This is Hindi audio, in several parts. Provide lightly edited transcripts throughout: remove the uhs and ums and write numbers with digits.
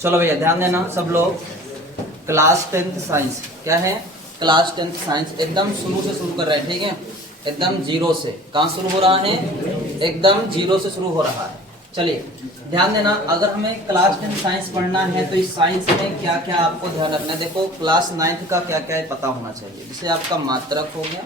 चलो भैया ध्यान देना सब लोग। क्लास 10th साइंस क्या है? क्लास 10th साइंस एकदम शुरू से शुरू कर रहे हैं, ठीक है? एकदम जीरो से। कहाँ शुरू हो रहा है? एकदम जीरो से शुरू हो रहा है। चलिए ध्यान देना, अगर हमें क्लास 10 साइंस पढ़ना है तो इस साइंस में क्या क्या आपको ध्यान रखना है। देखो क्लास 9th का क्या क्या है पता होना चाहिए। जैसे आपका मात्रक हो गया,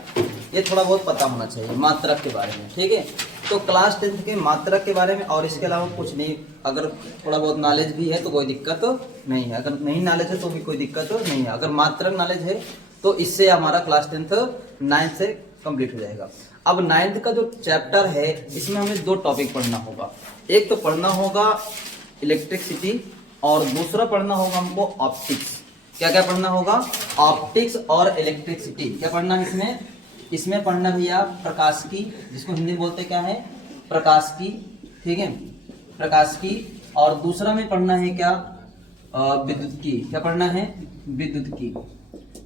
ये थोड़ा बहुत पता होना चाहिए मात्रक के बारे में, ठीक है? तो क्लास 10th के मात्रक के बारे में, और इसके अलावा कुछ नहीं। अगर थोड़ा बहुत नॉलेज भी है तो कोई दिक्कत नहीं है, अगर नहीं नॉलेज है तो भी कोई दिक्कत नहीं है। अगर मात्रक नॉलेज है तो इससे हमारा क्लास 10th 9th से कंप्लीट हो जाएगा। अब 9th का जो चैप्टर है इसमें हमें दो टॉपिक पढ़ना होगा। एक तो पढ़ना होगा इलेक्ट्रिसिटी और दूसरा पढ़ना होगा हमको ऑप्टिक्स। क्या क्या पढ़ना होगा? ऑप्टिक्स और इलेक्ट्रिसिटी। क्या पढ़ना है इसमें? इसमें पढ़ना भैया प्रकाश की, जिसको हिंदी में बोलते क्या है? प्रकाश की, ठीक है? प्रकाश की। और दूसरा में पढ़ना है क्या? विद्युत की। क्या पढ़ना है? विद्युत की।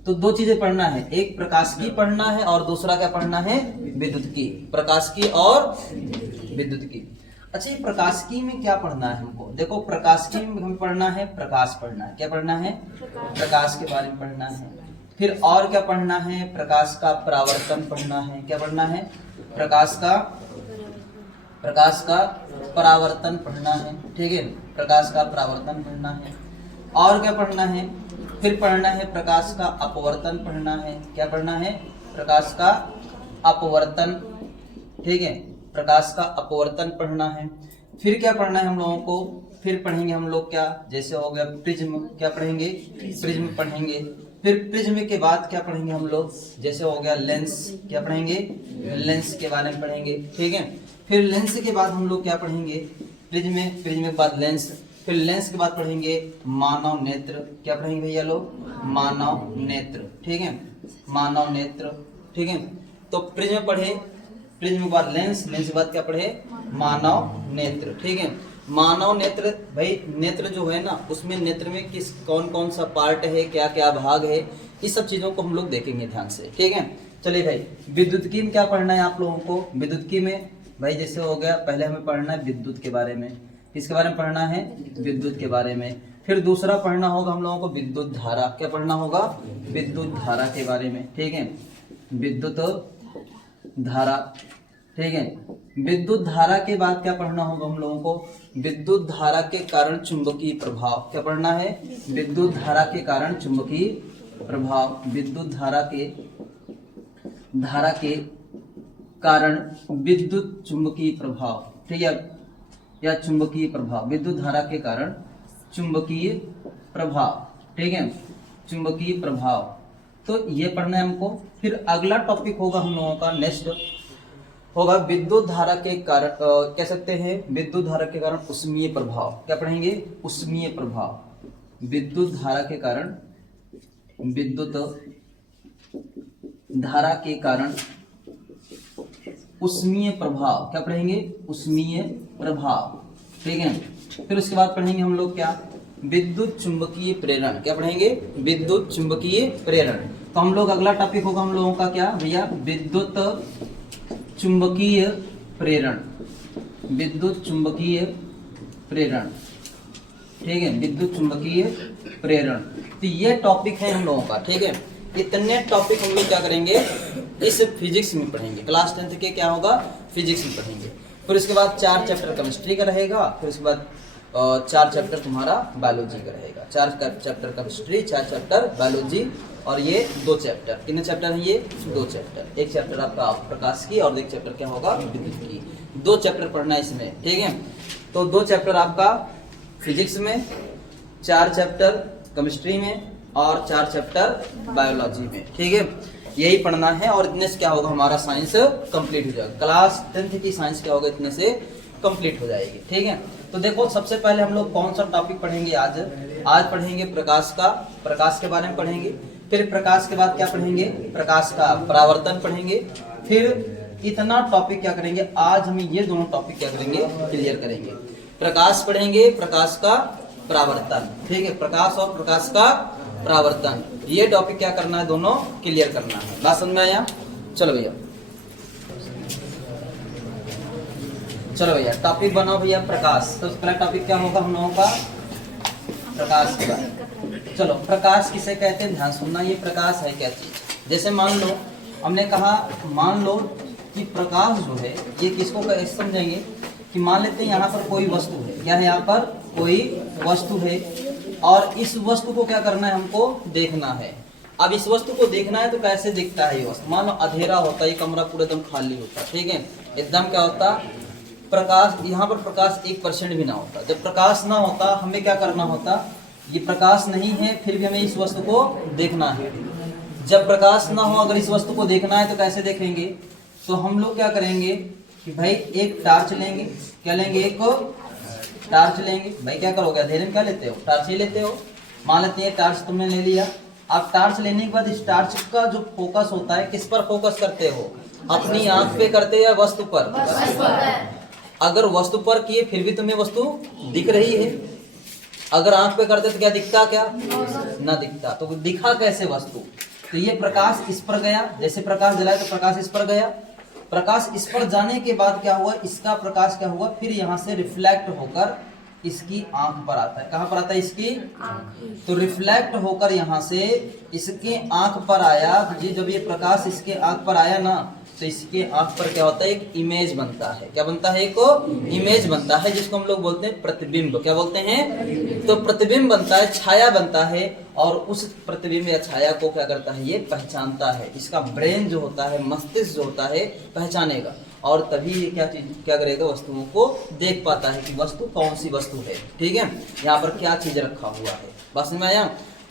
तो दो चीजें पढ़ना है, एक प्रकाश की पढ़ना है और दूसरा क्या पढ़ना है? विद्युत की। प्रकाश की और विद्युत की। अच्छा ये प्रकाश की में क्या पढ़ना है हमको? देखो प्रकाश की में हमें पढ़ना है प्रकाश पढ़ना है। क्या पढ़ना है? प्रकाश के बारे में पढ़ना है। फिर और क्या पढ़ना है? प्रकाश का परावर्तन पढ़ना है। क्या पढ़ना है? प्रकाश का परावर्तन पढ़ना है, ठीक है? प्रकाश का परावर्तन पढ़ना है। और क्या पढ़ना है? फिर पढ़ना है प्रकाश का अपवर्तन पढ़ना है। क्या पढ़ना है? प्रकाश का अपवर्तन, ठीक है? प्रकाश का अपवर्तन पढ़ना है। फिर क्या पढ़ना है हम लोगों को? फिर पढ़ेंगे हम लोग क्या, जैसे हो गया प्रिज्म। क्या पढ़ेंगे? प्रिज्म पढ़ेंगे। फिर प्रिज्म के बाद क्या पढ़ेंगे हम लोग? जैसे हो गया लेंस। क्या पढ़ेंगे? लेंस के बारे में पढ़ेंगे, ठीक है? फिर लेंस के बाद हम लोग क्या पढ़ेंगे? प्रिज्म के बाद लेंस। फिर लेंस के बाद पढ़ेंगे मानव नेत्र। क्या पढ़ेंगे भैया लोग? मानव नेत्र, ठीक है? मानव नेत्र, ठीक है? तो प्रिज्म पढ़े, प्रिज्म के बाद लेंस, लेंस के बाद क्या पढ़े? मानव नेत्र, ठीक है? मानव नेत्र, भाई नेत्र जो है ना, उसमें नेत्र में किस कौन कौन सा पार्ट है, क्या क्या भाग है, इस सब चीजों को हम लोग देखेंगे ध्यान से, ठीक है? चलिए भाई विद्युत में क्या पढ़ना है आप लोगों को? विद्युत में भाई जैसे हो गया, पहले हमें पढ़ना है विद्युत के बारे में। किसके बारे में पढ़ना है? विद्युत के बारे में। फिर दूसरा पढ़ना होगा हम लोगों को विद्युत धारा। क्या पढ़ना होगा? विद्युत धारा के बारे में, ठीक है? विद्युत धारा, ठीक है? विद्युत धारा के बाद क्या पढ़ना होगा हम लोगों को? विद्युत धारा के कारण चुंबकीय प्रभाव। क्या पढ़ना है? विद्युत धारा के कारण चुंबकीय प्रभाव। विद्युत धारा के कारण विद्युत चुंबकीय प्रभाव, ठीक है? या चुंबकीय प्रभाव, विद्युत धारा के कारण चुंबकीय प्रभाव, ठीक है? चुंबकीय प्रभाव, तो ये पढ़ना है हमको। फिर अगला टॉपिक होगा हम लोगों का, नेक्स्ट होगा विद्युत धारा के कारण, कह सकते हैं विद्युत धारा के कारण उष्मीय प्रभाव। क्या पढ़ेंगे? उष्मीय प्रभाव। विद्युत धारा के कारण, विद्युत धारा के कारण उष्मीय प्रभाव। क्या पढ़ेंगे? उष्मीय प्रभाव, ठीक है? फिर उसके बाद पढ़ेंगे हम लोग क्या? विद्युत चुंबकीय प्रेरण। क्या पढ़ेंगे? विद्युत चुंबकीय प्रेरण। तो हम लोग अगला टॉपिक होगा हम लोगों का क्या भैया? विद्युत चुंबकीय प्रेरण। विद्युत चुंबकीय प्रेरण, ठीक है? विद्युत चुंबकीय प्रेरण। तो ये टॉपिक है हम लोगों का, ठीक है? इतने टॉपिक हम लोग क्या करेंगे? इस फिजिक्स में पढ़ेंगे। क्लास 10th के क्या होगा? फिजिक्स में पढ़ेंगे। फिर उसके बाद 4 चैप्टर केमिस्ट्री का रहेगा। फिर उसके बाद 4 चैप्टर तुम्हारा बायोलॉजी का रहेगा। 4 चैप्टर केमिस्ट्री, 4 चैप्टर बायोलॉजी, और ये 2 चैप्टर। कितने चैप्टर हैं ये? 2 चैप्टर। एक चैप्टर आपका प्रकाश की और एक चैप्टर क्या होगा? विद्युत की। 2 चैप्टर पढ़ना है इसमें, ठीक है? तो 2 चैप्टर आपका फिजिक्स में, 4 चैप्टर केमिस्ट्री में और 4 चैप्टर बायोलॉजी में, ठीक है? यही पढ़ना है। और इतने से क्या होगा? हमारा साइंस कंप्लीट हो जाएगा। क्लास 10th की साइंस क्या होगा? इतने से कंप्लीट हो जाएगी, ठीक है? तो देखो सबसे पहले हम लोग कौन सा टॉपिक पढ़ेंगे आज? आज पढ़ेंगे प्रकाश का, प्रकाश के बारे में पढ़ेंगे। फिर प्रकाश के बाद क्या पढ़ेंगे? प्रकाश का परावर्तन पढ़ेंगे। फिर इतना टॉपिक क्या करेंगे? आज हम ये दोनों टॉपिक क्या करेंगे? क्लियर करेंगे। प्रकाश पढ़ेंगे, प्रकाश का परावर्तन, ठीक है? प्रकाश और प्रकाश का परावर्तन, ये टॉपिक क्या करना है? दोनों क्लियर करना है। बात समझ में आया? चलो भैया चलो भैया टॉपिक बनाओ भैया प्रकाश। तो पहला टॉपिक क्या होगा हम लोगों का? प्रकाश के बारे। चलो प्रकाश किसे कहते हैं ध्यान सुनना। ये प्रकाश है क्या चीज? जैसे मान लो हमने कहा, मान लो कि प्रकाश जो है ये किसको समझेंगे कि मान लेते हैं यहाँ पर कोई वस्तु है। क्या है? यहाँ पर कोई वस्तु है और इस वस्तु को क्या करना है? हमको देखना है। अब इस वस्तु को देखना है तो कैसे दिखता है ये वस्तु? मान लो अंधेरा होता है, ये कमरा पूरा एकदम खाली होता है, ठीक है, एकदम क्या होता, प्रकाश, यहाँ पर प्रकाश 1% भी ना होता। जब प्रकाश ना होता हमें क्या करना होता? ये प्रकाश नहीं है फिर भी हमें इस वस्तु को देखना है। जब प्रकाश ना हो अगर इस वस्तु को देखना है तो कैसे देखेंगे? तो हम लोग क्या करेंगे कि भाई एक टार्च लेंगे। क्या लेंगे? एक टार्च लेंगे। भाई क्या करोगे? अंधेरे में क्या लेते हो? टार्च ही लेते हो। मान लेते हैं टार्च तुमने ले लिया। अब टार्च लेने के बाद इस टार्च का जो फोकस होता है किस पर फोकस करते हो? अपनी आंख पे करते या वस्तु पर? अगर वस्तु पर किए फिर भी तुम्हें वस्तु दिख रही है। अगर आंख पे करते तो क्या दिखता? क्या ना दिखता। तो दिखा कैसे वस्तु? तो ये प्रकाश इस पर गया, जैसे प्रकाश जलाया तो प्रकाश इस पर गया। प्रकाश इस पर जाने के बाद क्या हुआ? इसका प्रकाश क्या हुआ? फिर यहाँ से रिफ्लेक्ट होकर इसकी आंख पर आता है। कहाँ पर आता है? इसकी आंख। तो रिफ्लेक्ट होकर यहाँ से इसके आंख पर आया। जी जब ये प्रकाश इसके आंख पर आया ना तो इसके आंख पर क्या होता है? एक इमेज बनता है। क्या बनता है? एक इमेज बनता है जिसको हम लोग बोलते हैं प्रतिबिंब। क्या बोलते हैं? तो प्रतिबिंब बनता है, छाया बनता है और उस प्रतिबिंब या छाया को क्या करता है? ये पहचानता है। इसका ब्रेन जो होता है, मस्तिष्क जो होता है पहचानेगा और तभी ये क्या चीज क्या करेगा? वस्तुओं को देख पाता है कि वस्तु कौन सी वस्तु है, ठीक है, यहाँ पर क्या चीज रखा हुआ है। बस में आया?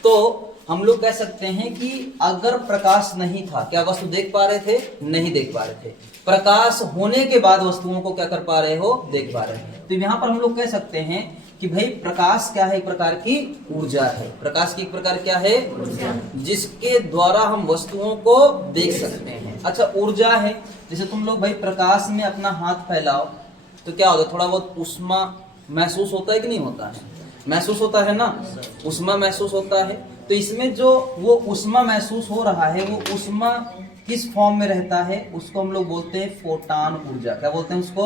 तो हम लोग कह सकते हैं कि अगर प्रकाश नहीं था क्या वस्तु देख पा रहे थे? नहीं देख पा रहे थे। प्रकाश होने के बाद वस्तुओं को क्या कर पा रहे हो? देख पा रहे हैं। तो यहाँ पर हम लोग कह सकते हैं कि भाई प्रकाश क्या है? एक प्रकार की ऊर्जा है। प्रकाश की एक प्रकार क्या है? जिसके द्वारा हम वस्तुओं को देख सकते हैं। अच्छा ऊर्जा है, जैसे तुम लोग भाई प्रकाश में अपना हाथ फैलाओ तो क्या होता है? थोड़ा बहुत उष्मा महसूस होता है कि नहीं होता है? महसूस होता है ना, उष्मा महसूस होता है। तो इसमें जो वो उष्मा महसूस हो रहा है वो उष्मा किस फॉर्म में रहता है? उसको हम लोग बोलते हैं फोटान ऊर्जा। क्या बोलते हैं उसको?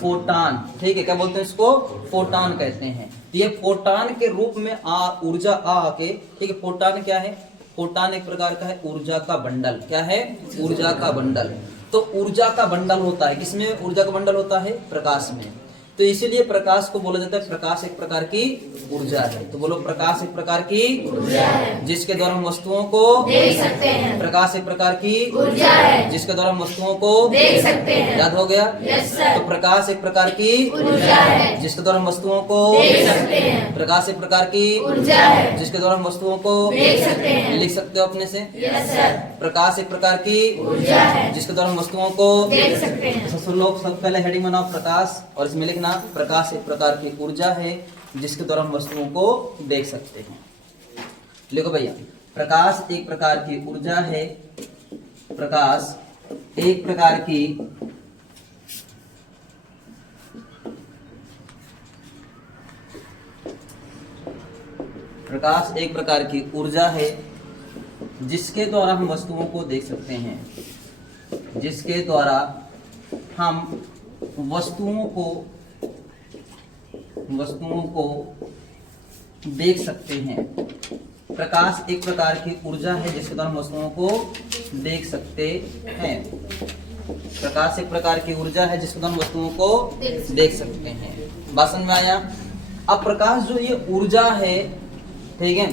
फोटान, ठीक है। क्या बोलते हैं इसको? फोटान कहते हैं। ये फोटान के रूप में ऊर्जा आके, ठीक है। फोटान क्या है? फोटान एक प्रकार का है ऊर्जा का बंडल। क्या है? ऊर्जा का बंडल। तो ऊर्जा का बंडल होता है किसमें? ऊर्जा का बंडल होता है प्रकाश में। तो इसीलिए प्रकाश को बोला जाता है प्रकाश एक प्रकार की ऊर्जा है। तो बोलो प्रकाश एक प्रकार की ऊर्जा है जिसके द्वारा हम वस्तुओं को देख सकते हैं। प्रकाश एक प्रकार की ऊर्जा है जिसके द्वारा हम वस्तुओं को देख सकते हैं। याद हो गया? Yes sir. तो प्रकाश एक प्रकार की ऊर्जा है जिसके द्वारा हम वस्तुओं को देख सकते हैं। प्रकाश एक प्रकार की ऊर्जा है जिसके द्वारा हम वस्तुओं को देख सकते हैं। लिख सकते हो अपने से? Yes sir. प्रकाश एक प्रकार की ऊर्जा है जिसके द्वारा हम वस्तुओं को देख सकते हैं। तो लोग सब पहले हेडिंग बनाओ प्रकाश और इसमें लिखना प्रकाश एक प्रकार की ऊर्जा है जिसके द्वारा हम वस्तुओं को देख सकते हैं। लिखो भैया, प्रकाश एक प्रकार की ऊर्जा है। प्रकाश एक प्रकार की प्रकाश एक प्रकार की ऊर्जा है जिसके द्वारा हम वस्तुओं को देख सकते हैं। जिसके द्वारा हम वस्तुओं को देख सकते हैं। प्रकाश एक प्रकार की ऊर्जा है जिसके द्वारा हम वस्तुओं को देख सकते हैं। प्रकाश एक प्रकार की ऊर्जा है जिसके द्वारा हम वस्तुओं को देख सकते हैं। बात समझ में आया? अब प्रकाश जो ये ऊर्जा है, ठीक है,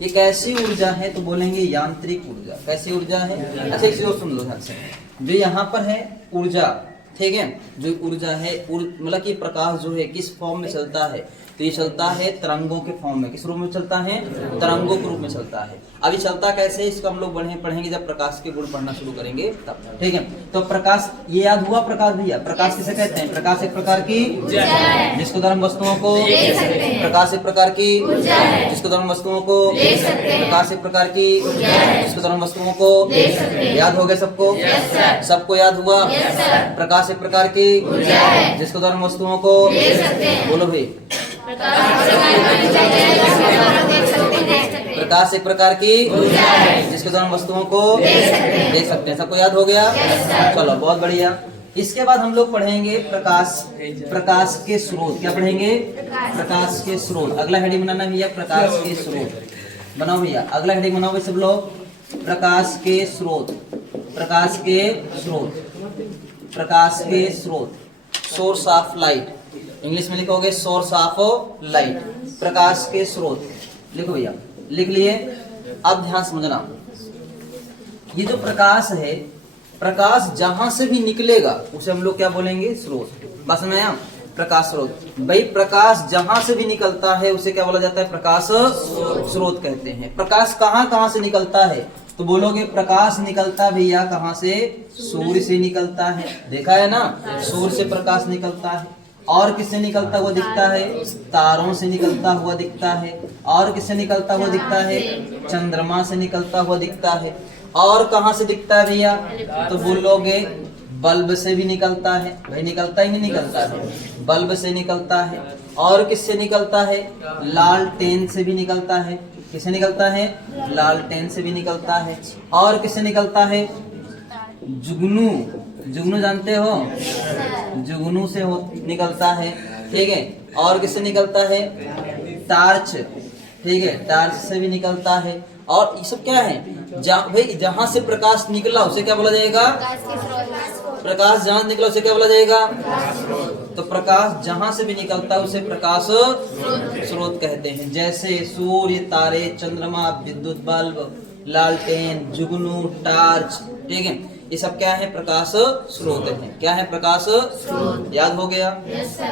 ये कैसी ऊर्जा है? तो बोलेंगे यांत्रिक ऊर्जा। कैसी ऊर्जा है? अच्छा इसे और सुन लो ध्यान से। जो यहाँ पर है ऊर्जा, ठीक है, जो ऊर्जा है मतलब कि प्रकाश जो है किस फॉर्म में चलता है? तो ये चलता है तरंगों के फॉर्म में। किस रूप में चलता है? तरंगों के रूप में चलता है। अभी चलता कैसे इसको हम लोग पढ़ेंगे जब प्रकाश के गुण पढ़ना शुरू करेंगे तब, ठीक है। तो प्रकाश ये याद हुआ? प्रकाश भैया प्रकाश किसे कहते हैं? प्रकाश एक प्रकार की जिसके द्वारा हम वस्तुओं को प्रकाश एक प्रकार की जिसके द्वारा हम वस्तुओं को प्रकाश एक प्रकार की जिसके द्वारा हम वस्तुओं को याद हो गया सबको? सबको याद हुआ? प्रकाश एक प्रकार की जिसके द्वारा हम वस्तुओं को बोलो भाई। प्रकाश एक प्रकार की जिसके द्वारा हम वस्तुओं को देख सकते हैं। सबको याद हो गया? चलो बहुत बढ़िया। इसके बाद हम लोग पढ़ेंगे प्रकाश के स्रोत। क्या पढ़ेंगे? प्रकाश के स्रोत। अगला हेडिंग बनाना भैया, प्रकाश के स्रोत बनाओ भैया। अगला हेडिंग बनाओ भाई सब लोग, प्रकाश के स्रोत। प्रकाश के स्रोत, प्रकाश के स्रोत, सोर्स ऑफ लाइट। इंग्लिश में लिखोगे सोर्स ऑफ लाइट, प्रकाश के स्रोत। लिखो भैया, लिख लिए। अब ध्यान समझना, ये जो प्रकाश है, प्रकाश जहां से भी निकलेगा उसे हम लोग क्या बोलेंगे? स्रोत। बस में आया? प्रकाश स्रोत। भाई प्रकाश जहां से भी निकलता है उसे क्या बोला जाता है? प्रकाश स्रोत कहते हैं। प्रकाश कहां कहां से निकलता है? तो बोलोगे प्रकाश निकलता भैया कहां से? सूर्य से निकलता है। देखा है ना, सूर्य से प्रकाश निकलता है। और किससे निकलता हुआ दिखता है? तारों से निकलता हुआ दिखता है। और किससे निकलता हुआ दिखता है? चंद्रमा से निकलता हुआ दिखता है। और कहां से दिखता है भैया? तो बोलोगे बल्ब से भी निकलता है। भाई निकलता ही नहीं निकलता है, बल्ब से निकलता है। और किससे निकलता है? लालटेन से भी निकलता है। किससे निकलता है? लालटेन से भी निकलता है। और किससे निकलता है? जुगनू, जुगनू जानते हो? जुगनू से निकलता है, ठीक है। और किससे निकलता है? टार्च, ठीक है, टार्च से भी निकलता है। और ये सब क्या है? भाई जहां से प्रकाश निकला उसे क्या बोला जाएगा? प्रकाश जहां निकला उसे क्या बोला जाएगा? तो प्रकाश जहां से भी निकलता है उसे प्रकाश स्रोत कहते हैं। जैसे सूर्य, तारे, चंद्रमा, विद्युत बल्ब, लालटेन, जुगनू, टार्च, ठीक है, ये सब क्या है? प्रकाश स्रोत है। क्या है? प्रकाश स्रोत। याद हो गया?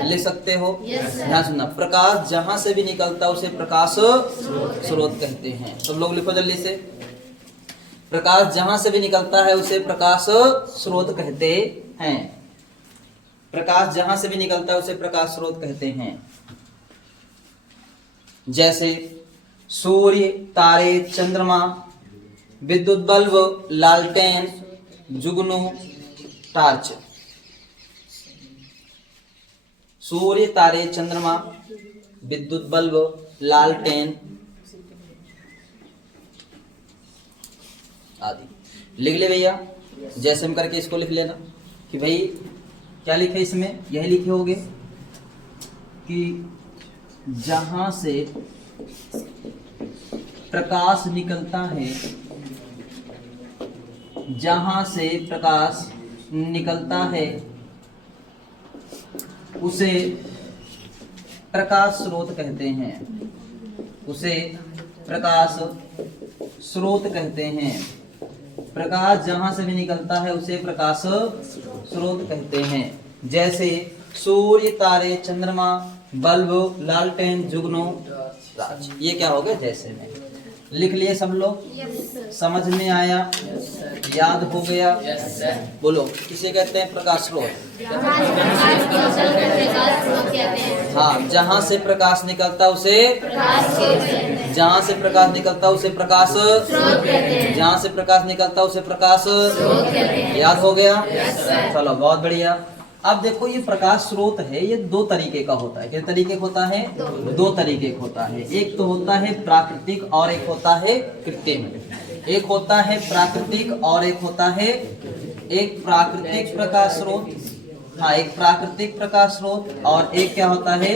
लिख सकते हो? ध्यान सुनना, प्रकाश जहां से भी निकलता है उसे प्रकाश स्रोत कहते हैं। सब लोग लिखो जल्दी से। प्रकाश जहां से भी निकलता है उसे प्रकाश स्रोत कहते हैं। प्रकाश जहां से भी निकलता है उसे प्रकाश स्रोत कहते हैं। जैसे सूर्य, तारे, चंद्रमा, विद्युत बल्ब, लालटेन, जुगनू, टार्च। सूर्य, तारे, चंद्रमा, विद्युत बल्ब, लालटेन आदि। लिख ले भैया, जैसे हम करके इसको लिख लेना कि भाई क्या लिखे इसमें? यही लिखे होगे कि जहां से प्रकाश निकलता है, जहां से प्रकाश निकलता है उसे प्रकाश स्रोत कहते हैं। उसे प्रकाश स्रोत कहते हैं। प्रकाश जहां से भी निकलता है उसे प्रकाश स्रोत कहते हैं। जैसे सूर्य, तारे, चंद्रमा, बल्ब, लालटेन, जुगनू, टार्च। ये क्या हो गया? जैसे में। लिख लिए सब लोग? समझ में आया? याद हो गया? बोलो, किसे कहते हैं? प्रकाश स्रोत। हाँ, जहां से प्रकाश निकलता उसे, जहां से प्रकाश निकलता उसे प्रकाश, जहां से प्रकाश निकलता उसे प्रकाश। याद हो गया? चलो बहुत बढ़िया। अब देखो, ये प्रकाश स्रोत है, ये दो तरीके का होता है। कितने तरीके का होता है? दो तरीके का होता है। एक तो होता है प्राकृतिक और एक होता है कृत्रिम। एक होता है प्राकृतिक और एक होता है, एक प्राकृतिक प्रकाश स्रोत, हाँ, एक प्राकृतिक प्रकाश स्रोत और एक क्या होता है?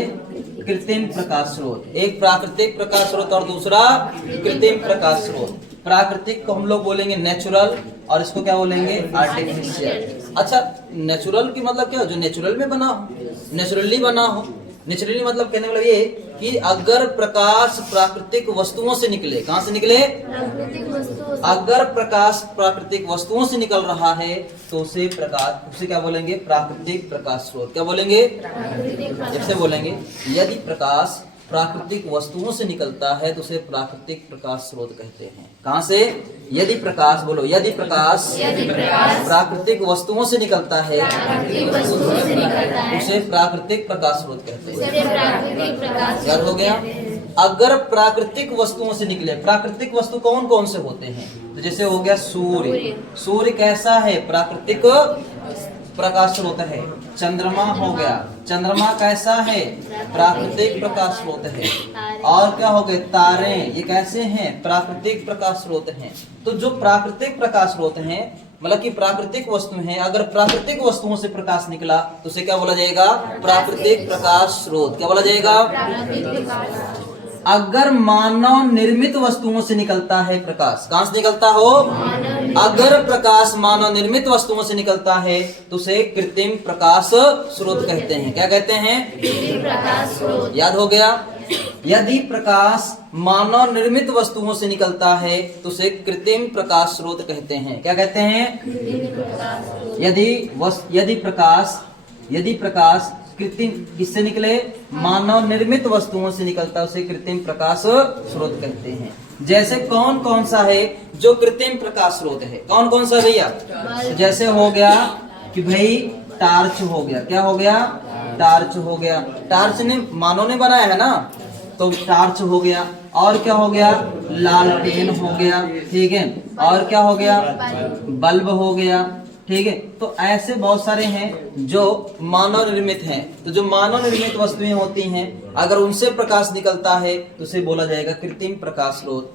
कृत्रिम प्रकाश स्रोत। एक प्राकृतिक प्रकाश स्रोत और दूसरा कृत्रिम प्रकाश स्रोत। प्राकृतिक को हम लोग बोलेंगे नेचुरल और इसको क्या बोलेंगे? आर्टिफिशियल। अच्छा, नेचुरल की मतलब क्या हो? जो नेचुरल में बना हो, नेचुरली बना हो। नेचुरली मतलब कहने वाला ये कि अगर प्रकाश प्राकृतिक वस्तुओं से निकले, कहां से निकले? अगर प्रकाश प्राकृतिक वस्तुओं से निकल रहा है तो उसे क्या बोलेंगे? प्राकृतिक प्रकाश स्रोत। क्या बोलेंगे? जैसे बोलेंगे यदि प्रकाश प्राकृतिक वस्तुओं से निकलता है तो उसे प्राकृतिक प्रकाश स्रोत कहते हैं। कहां से? यदि प्रकाश, बोलो, यदि प्रकाश प्राकृतिक वस्तुओं से निकलता है उसे प्राकृतिक प्रकाश स्रोत कहते हैं। याद हो गया? अगर प्राकृतिक वस्तुओं से निकले, प्राकृतिक वस्तु कौन कौन से होते हैं? तो जैसे हो गया सूर्य। सूर्य कैसा है? प्राकृतिक प्रकाश स्रोत है। चंद्रमा हो गया, चंद्रमा कैसा है? प्राकृतिक प्रकाश स्रोत है। और क्या हो गए? तारे, ये कैसे हैं? प्राकृतिक प्रकाश स्रोत हैं। तो जो प्राकृतिक प्रकाश स्रोत हैं मतलब कि प्राकृतिक वस्तु है, अगर प्राकृतिक वस्तुओं से प्रकाश निकला तो उसे क्या बोला जाएगा? प्राकृतिक प्रकाश स्रोत। क्या बोला जाएगा? अगर मानव निर्मित वस्तुओं से निकलता है प्रकाश, कहां से निकलता हो? अगर प्रकाश मानव निर्मित वस्तुओं से निकलता है तो उसे कृत्रिम प्रकाश स्रोत कहते हैं। क्या कहते हैं? कृत्रिम प्रकाश स्रोत। याद हो गया? यदि प्रकाश मानव निर्मित वस्तुओं से निकलता है तो उसे कृत्रिम प्रकाश स्रोत कहते हैं। क्या कहते हैं? यदि प्रकाश कृत्रिम किससे निकले? मानव निर्मित वस्तुओं से निकलता है, उसे कृत्रिम प्रकाश स्रोत कहते हैं। जैसे कौन कौन सा है जो कृत्रिम प्रकाश स्रोत है? कौन कौन सा भैया? जैसे हो गया कि भाई टार्च हो गया। क्या हो गया? टार्च हो गया। टार्च ने मानव ने बनाया है ना, तो टार्च हो गया। और क्या हो गया? लालटेन हो गया। ठीक है। और क्या हो गया? बल्ब हो गया। ठीक है। तो ऐसे बहुत सारे हैं जो मानव निर्मित हैं। तो जो मानव निर्मित वस्तुएं होती हैं, अगर उनसे प्रकाश निकलता है तो उसे बोला जाएगा कृत्रिम प्रकाश स्रोत।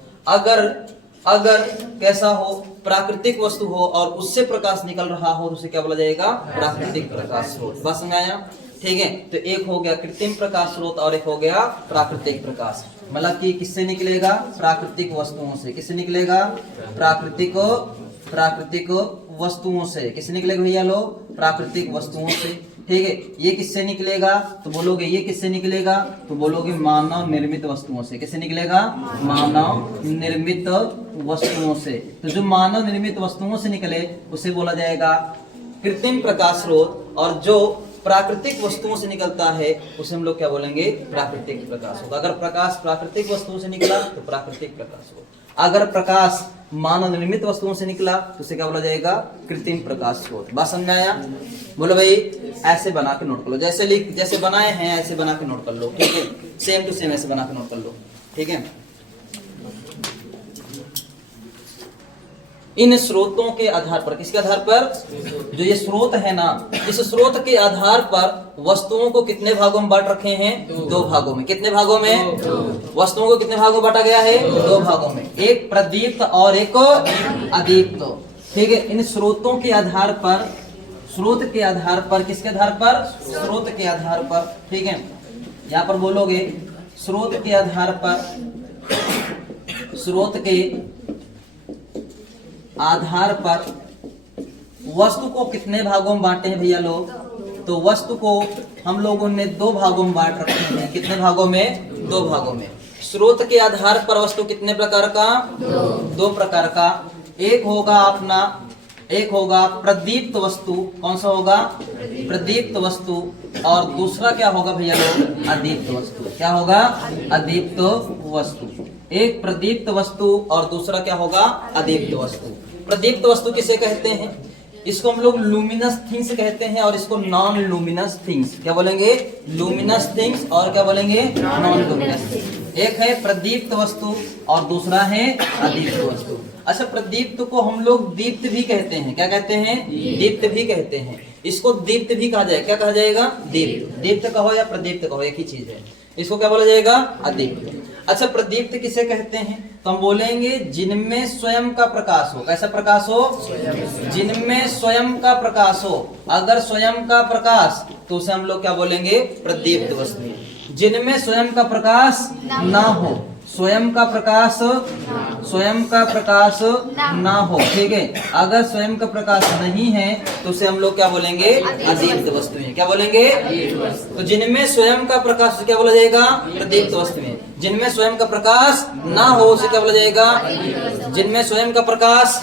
अगर कैसा हो? प्राकृतिक वस्तु हो और उससे प्रकाश निकल रहा हो तो उसे क्या बोला जाएगा? प्राकृतिक प्रकाश स्रोत। बस समझ आया? ठीक है। तो एक हो गया कृत्रिम प्रकाश स्रोत और एक हो गया प्राकृतिक प्रकाश। मतलब कि किससे निकलेगा? प्राकृतिक वस्तुओं से। किससे निकलेगा? प्राकृतिक वस्तुओं से। किससे निकलेगा भैया लोग? प्राकृतिक वस्तुओं से। ठीक है। ये किससे निकलेगा? तो बोलोगे ये किससे निकलेगा? तो बोलोगे मानव निर्मित वस्तुओं से। किससे निकलेगा? मानव निर्मित वस्तुओं से। तो जो मानव निर्मित वस्तुओं से निकले उसे बोला जाएगा कृत्रिम प्रकाश स्रोत, और जो प्राकृतिक वस्तुओं से निकलता है उसे हम लोग क्या बोलेंगे? प्राकृतिक प्रकाश स्रोत। अगर प्रकाश प्राकृतिक वस्तुओं से निकला तो प्राकृतिक प्रकाश स्रोत, अगर प्रकाश मानव निर्मित वस्तुओं से निकला तो उसे क्या बोला जाएगा? कृत्रिम प्रकाश स्रोत। बात समझ में आया? बोलो भाई ऐसे बना के नोट कर लो, जैसे बनाए हैं ऐसे बना के नोट कर लो। ठीक है। सेम टू सेम ऐसे बना के नोट कर लो। ठीक है। इन स्रोतों के आधार पर, किसके आधार पर? जो ये स्रोत है ना, इस स्रोत के आधार पर वस्तुओं को कितने भागों में बांट रखे हैं? दो भागों में। कितने भागों में? वस्तुओं को कितने भागों में बांटा गया है? दो भागों में, एक प्रदीप्त और एक अदीप्त। ठीक है। इन स्रोतों के आधार पर, स्रोत के आधार पर, किसके आधार पर? स्रोत के आधार पर। ठीक है। यहाँ पर बोलोगे स्रोत के आधार पर, स्रोत के आधार पर वस्तु को कितने भागों में बांटे हैं भैया लोग? तो वस्तु को हम लोगों ने दो भागों में बांट रखे हैं। कितने भागों में? दो भागों में। स्रोत के आधार पर वस्तु कितने प्रकार का? दो प्रकार का। एक होगा प्रदीप्त वस्तु। कौन सा होगा? प्रदीप्त वस्तु। और दूसरा क्या होगा भैया लोग? अदीप्त वस्तु। क्या होगा? अदीप्त वस्तु। एक प्रदीप्त वस्तु और दूसरा क्या होगा? अदीप्त वस्तु। प्रदीप्त वस्तु किसे कहते हैं? इसको हम लोग लूमिनस थिंग्स कहते हैं, और इसको नॉन लूमिनस थिंग्स। क्या बोलेंगे? Luminous things. और क्या बोलेंगे? Non luminous things. एक है प्रदीप्त वस्तु और दूसरा है अदीप्त वस्तु। अच्छा, प्रदीप्त को हम लोग दीप्त भी कहते हैं। क्या कहते हैं? दीप्त भी कहते हैं। इसको दीप्त भी कहा जाए। क्या कहा जाएगा? दीप्त। दीप्त कहो या प्रदीप्त कहो, एक ही चीज है। इसको क्या बोला जाएगा? अदीप्त। अच्छा, प्रदीप्त किसे कहते हैं? तो हम बोलेंगे जिनमें स्वयं का प्रकाश हो। कैसा प्रकाश हो? जिनमें स्वयं का प्रकाश हो। अगर स्वयं का प्रकाश तो उसे हम लोग क्या बोलेंगे? प्रदीप्त वस्तु। जिनमें स्वयं का प्रकाश ना हो, स्वयं का प्रकाश ना हो। ठीक है। अगर स्वयं का प्रकाश नहीं है तो उसे हम लोग क्या बोलेंगे? अदीप्त वस्तुएं। क्या बोलेंगे? तो जिनमें स्वयं का प्रकाश क्या बोला जाएगा? प्रदीप्त वस्तुएं। जिनमें स्वयं का प्रकाश ना हो उसे क्या बोला जाएगा? जिनमें स्वयं का प्रकाश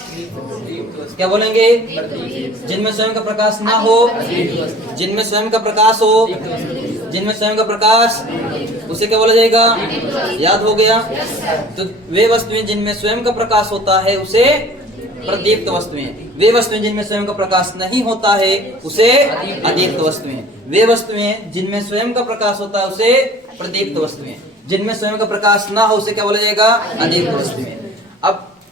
क्या बोलेंगे? जिनमें स्वयं का प्रकाश ना हो, जिनमें स्वयं का प्रकाश हो, जिनमें स्वयं का प्रकाश, उसे क्या बोला जाएगा? याद हो गया? तो वे वस्तुएं जिनमें स्वयं का प्रकाश होता है उसे प्रदीप्त वस्तुएं। वे वस्तुएं जिनमें स्वयं का प्रकाश नहीं होता है उसे अदीप्त वस्तुएं। वे वस्तुएं जिनमें स्वयं का प्रकाश होता है उसे प्रदीप्त वस्तुएं। जिनमें स्वयं का प्रकाश ना हो उसे क्या बोला जाएगा? अदीप्त वस्तुएं।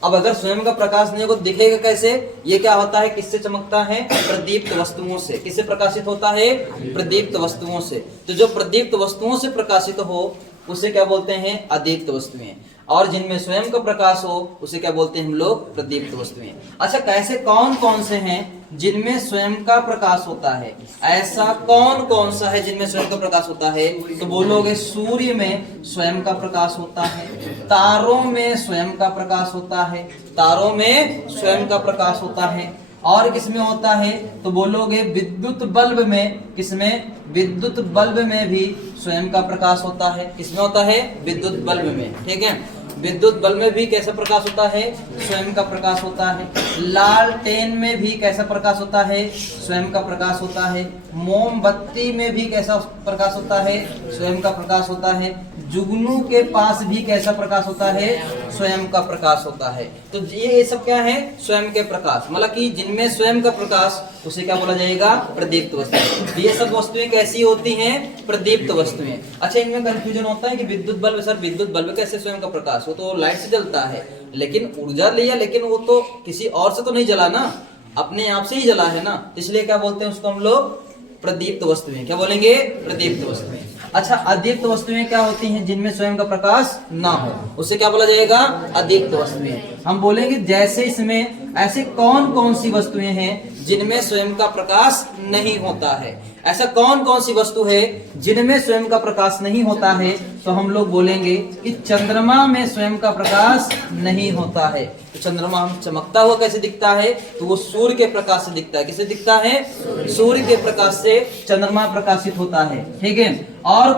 अब अगर स्वयं का प्रकाश नहीं होगा दिखेगा कैसे? ये क्या होता है? किससे चमकता है? प्रदीप्त वस्तुओं से। किससे प्रकाशित होता है? प्रदीप्त वस्तुओं से। तो जो प्रदीप्त वस्तुओं से प्रकाशित हो उसे क्या बोलते हैं? अदीप्त वस्तुएं। और जिनमें स्वयं का प्रकाश हो उसे क्या बोलते हैं हम लोग? प्रदीप्त वस्तुएं। अच्छा, कैसे कौन कौन से हैं जिनमें स्वयं का प्रकाश होता है? ऐसा कौन कौन सा है जिनमें स्वयं का प्रकाश होता है? तो बोलोगे सूर्य में स्वयं का प्रकाश होता है, तारों में स्वयं का प्रकाश होता है, तारों में स्वयं का प्रकाश होता है। और किसमें होता है? तो बोलोगे विद्युत बल्ब में। किसमें? विद्युत बल्ब में भी स्वयं का प्रकाश होता है। किसमें होता है? विद्युत बल्ब में। ठीक है, विद्युत बल्ब में भी कैसा प्रकाश होता है? स्वयं का प्रकाश होता है। लालटेन में भी कैसा प्रकाश होता है? स्वयं का प्रकाश होता है। मोमबत्ती में भी कैसा प्रकाश होता है? स्वयं का प्रकाश होता है। जुगनू के पास भी कैसा प्रकाश होता है? स्वयं का प्रकाश होता है। तो ये सब क्या है? स्वयं के प्रकाश, मतलब कि जिनमें स्वयं का प्रकाश, उसे क्या बोला जाएगा? प्रदीप्त वस्तुएं। ये सब वस्तुएं कैसी होती हैं? प्रदीप्त वस्तुएं। अच्छा, इनमें कंफ्यूजन होता है कि विद्युत बल्ब, सर विद्युत बल्ब कैसे स्वयं का प्रकाश? वो तो लाइट से जलता है, लेकिन ऊर्जा लिया, लेकिन वो तो किसी और से तो नहीं जला ना, अपने आप से ही जला है ना, इसलिए क्या बोलते हैं उसको हम लोग? प्रदीप्त वस्तुएं। क्या बोलेंगे? प्रदीप्त वस्तुएं। अच्छा, अदीप्त वस्तुएं क्या होती हैं? जिनमें स्वयं का प्रकाश ना हो, उसे क्या बोला जाएगा? अदीप्त वस्तुएं। हम बोलेंगे जैसे इसमें ऐसे कौन कौन सी वस्तुएं हैं जिनमें स्वयं का प्रकाश नहीं होता है? ऐसा कौन कौन सी वस्तु है जिनमें स्वयं का प्रकाश नहीं होता है? तो हम लोग बोलेंगे कि चंद्रमा में स्वयं का प्रकाश नहीं होता है। तो चंद्रमा हम चमकता हुआ कैसे दिखता है? तो वो सूर्य के प्रकाश से दिखता है। किससे दिखता है? सूर्य के प्रकाश से चंद्रमा प्रकाशित होता है। ठीक है, और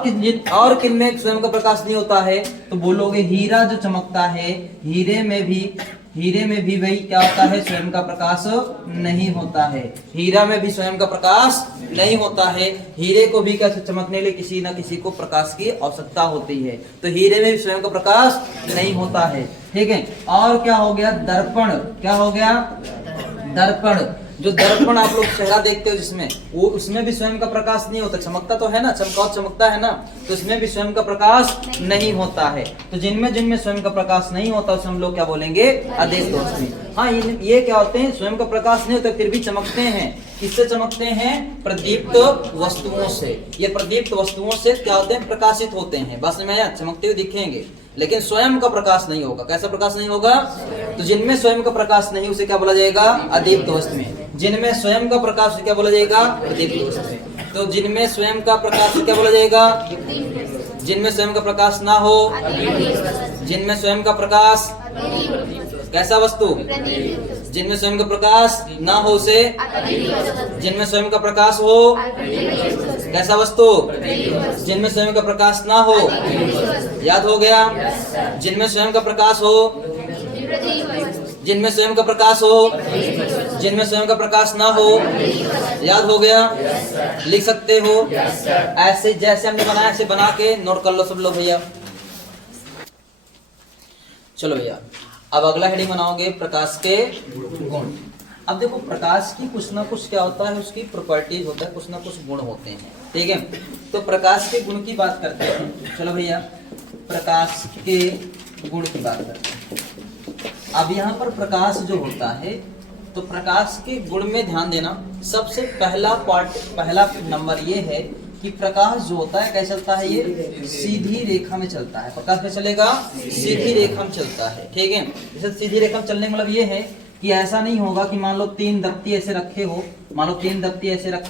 किन में स्वयं का प्रकाश नहीं होता है? तो बोलोगे हीरा जो चमकता है, हीरे में भी वही क्या होता है? स्वयं का प्रकाश नहीं होता है। हीरा में भी स्वयं का प्रकाश नहीं होता है। हीरे को भी कैसे चमकने के लिए किसी न किसी को प्रकाश की आवश्यकता होती है, तो हीरे में भी स्वयं का प्रकाश नहीं होता है। ठीक है, और क्या हो गया? दर्पण। क्या हो गया? दर्पण। जो दर्पण आप लोग चेहरा देखते हो जिसमें, वो उसमें भी स्वयं का प्रकाश नहीं होता। चमकता तो है ना, चमकता है ना, तो इसमें भी स्वयं का प्रकाश नहीं होता है। तो जिनमें स्वयं का प्रकाश नहीं होता उसे हम लोग क्या बोलेंगे? अदीप्त वस्तुएं। हाँ, ये क्या होते हैं? स्वयं का प्रकाश नहीं होता फिर भी चमकते हैं। किससे चमकते हैं? प्रदीप्त वस्तुओं से। ये प्रदीप्त वस्तुओं से क्या होते हैं? प्रकाशित होते हैं। बस में चमकते हुए दिखेंगे, लेकिन स्वयं का प्रकाश नहीं होगा। कैसा प्रकाश नहीं होगा? तो जिनमें स्वयं का प्रकाश नहीं, उसे क्या बोला जाएगा? अदीप्त वस्तुएं। जिनमें स्वयं का प्रकाश क्या बोला जाएगा? प्रदीप्त वस्तुएं। तो जिनमें स्वयं का प्रकाश क्या बोला जाएगा? जिनमें स्वयं का प्रकाश ना हो, जिनमें स्वयं का प्रकाश कैसा वस्तु? जिनमें स्वयं का प्रकाश ना हो उसे, जिनमें स्वयं का प्रकाश हो कैसा वस्तु? जिनमें स्वयं का प्रकाश ना हो, याद हो गया? जिनमें स्वयं का प्रकाश हो, जिनमें स्वयं का प्रकाश हो, जिनमें स्वयं का प्रकाश ना हो, याद हो गया? लिख सकते हो ऐसे जैसे हमने बनाया, ऐसे बना के नोट कर लो सब लोग भैया। चलो भैया, अब अगला हेडिंग बनाओगे प्रकाश के गुण। अब देखो, प्रकाश की कुछ ना कुछ क्या होता है, उसकी प्रॉपर्टीज होता है, कुछ ना कुछ गुण होते हैं। ठीक है, तो प्रकाश के गुण की बात करते हैं। चलो भैया, प्रकाश के गुण की बात करते हैं। अब यहाँ पर प्रकाश जो होता है, तो प्रकाश के गुण में ध्यान देना। सबसे पहला नंबर ये है कि प्रकाश जो होता है कैसे चलता है? ये सीधी रेखा में चलता है। प्रकाश में चलेगा? सीधी रेखा में चलता है। ठीक है, जैसे सीधी रेखा में चलने का मतलब ये है कि ऐसा नहीं होगा कि मान लो 3 दफ्ती ऐसे रखे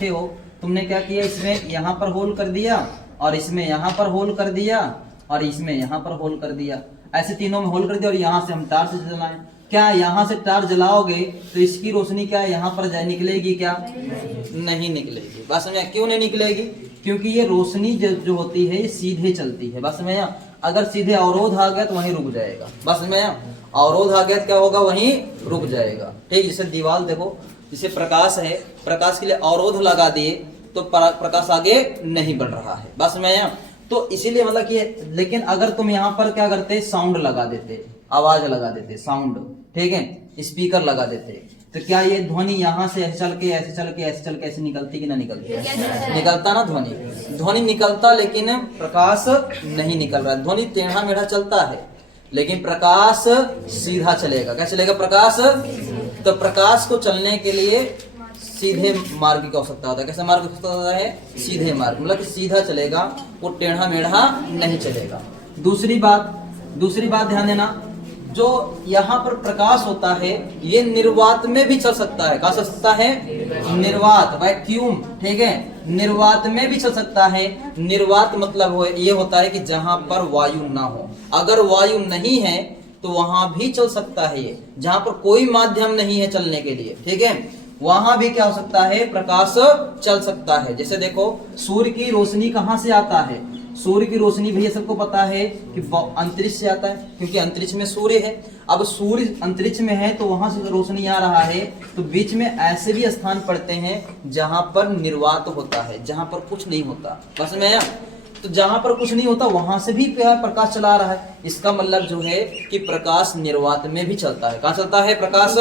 हो, तुमने क्या किया? इसमें यहाँ पर होल कर दिया, और इसमें यहाँ पर होल कर दिया, और इसमें यहाँ पर होल कर दिया। ऐसे तीनों में होल कर दिया, और यहाँ से हम टार्च जलाएं। क्या यहाँ से टार्च जलाओगे तो इसकी रोशनी क्या यहाँ पर निकलेगी? क्या नहीं निकलेगी। बस में क्यों नहीं निकलेगी? क्योंकि ये रोशनी जो होती है ये सीधे चलती है। बस में अगर सीधे अवरोध आ गया तो वहीं रुक जाएगा। बस में अवरोध आ गया तो क्या होगा? वहीं रुक जाएगा। ठीक, जैसे दीवार देखो, जिसे प्रकाश है, प्रकाश के लिए अवरोध लगा दिए तो प्रकाश आगे नहीं बढ़ रहा है। बस में तो इसीलिए मतलब कि, लेकिन अगर तुम यहाँ पर क्या करते? साउंड लगा देते, आवाज लगा देते, साउंड, ठीक है, स्पीकर लगा देते, तो क्या ये ध्वनि यहाँ से ऐसे चल के ऐसे निकलती कि ना निकलती? निकलता ना ध्वनि निकलता, लेकिन प्रकाश नहीं निकल रहा है। ध्वनि टेढ़ा मेढ़ा चलता है, लेकिन प्रकाश सीधा चलेगा। क्या चलेगा? प्रकाश। तो प्रकाश को चलने के लिए सीधे मार्ग की आवश्यकता होता है। कैसा मार्ग की आवश्यकता होता है? सीधे मार्ग, मतलब कि सीधा चलेगा, वो टेढ़ा मेढ़ा नहीं चलेगा। दूसरी बात ध्यान देना, जो यहाँ पर प्रकाश होता है ये निर्वात में भी चल सकता है। कहाँ चल सकता है? निर्वात, वैक्यूम, ठीक है, निर्वात में भी चल सकता है। निर्वात मतलब ये होता है कि जहां पर वायु ना हो। अगर वायु नहीं है तो वहां भी चल सकता है ये, जहां पर कोई माध्यम नहीं है चलने के लिए, ठीक है, वहां भी क्या हो सकता है? प्रकाश चल सकता है। जैसे देखो, सूर्य की रोशनी कहाँ से आता है? सूर्य की रोशनी भैया सबको पता है कि अंतरिक्ष से आता है, क्योंकि अंतरिक्ष में सूर्य है। अब सूर्य अंतरिक्ष में है तो वहां से रोशनी आ रहा है, तो बीच में ऐसे भी स्थान पड़ते हैं जहां पर निर्वात होता है, जहां पर कुछ नहीं होता। बस में तो जहां पर कुछ नहीं होता वहां से भी प्रकाश चला रहा है। इसका मतलब जो है कि प्रकाश निर्वात में भी चलता है। कहाँ चलता है? प्रकाश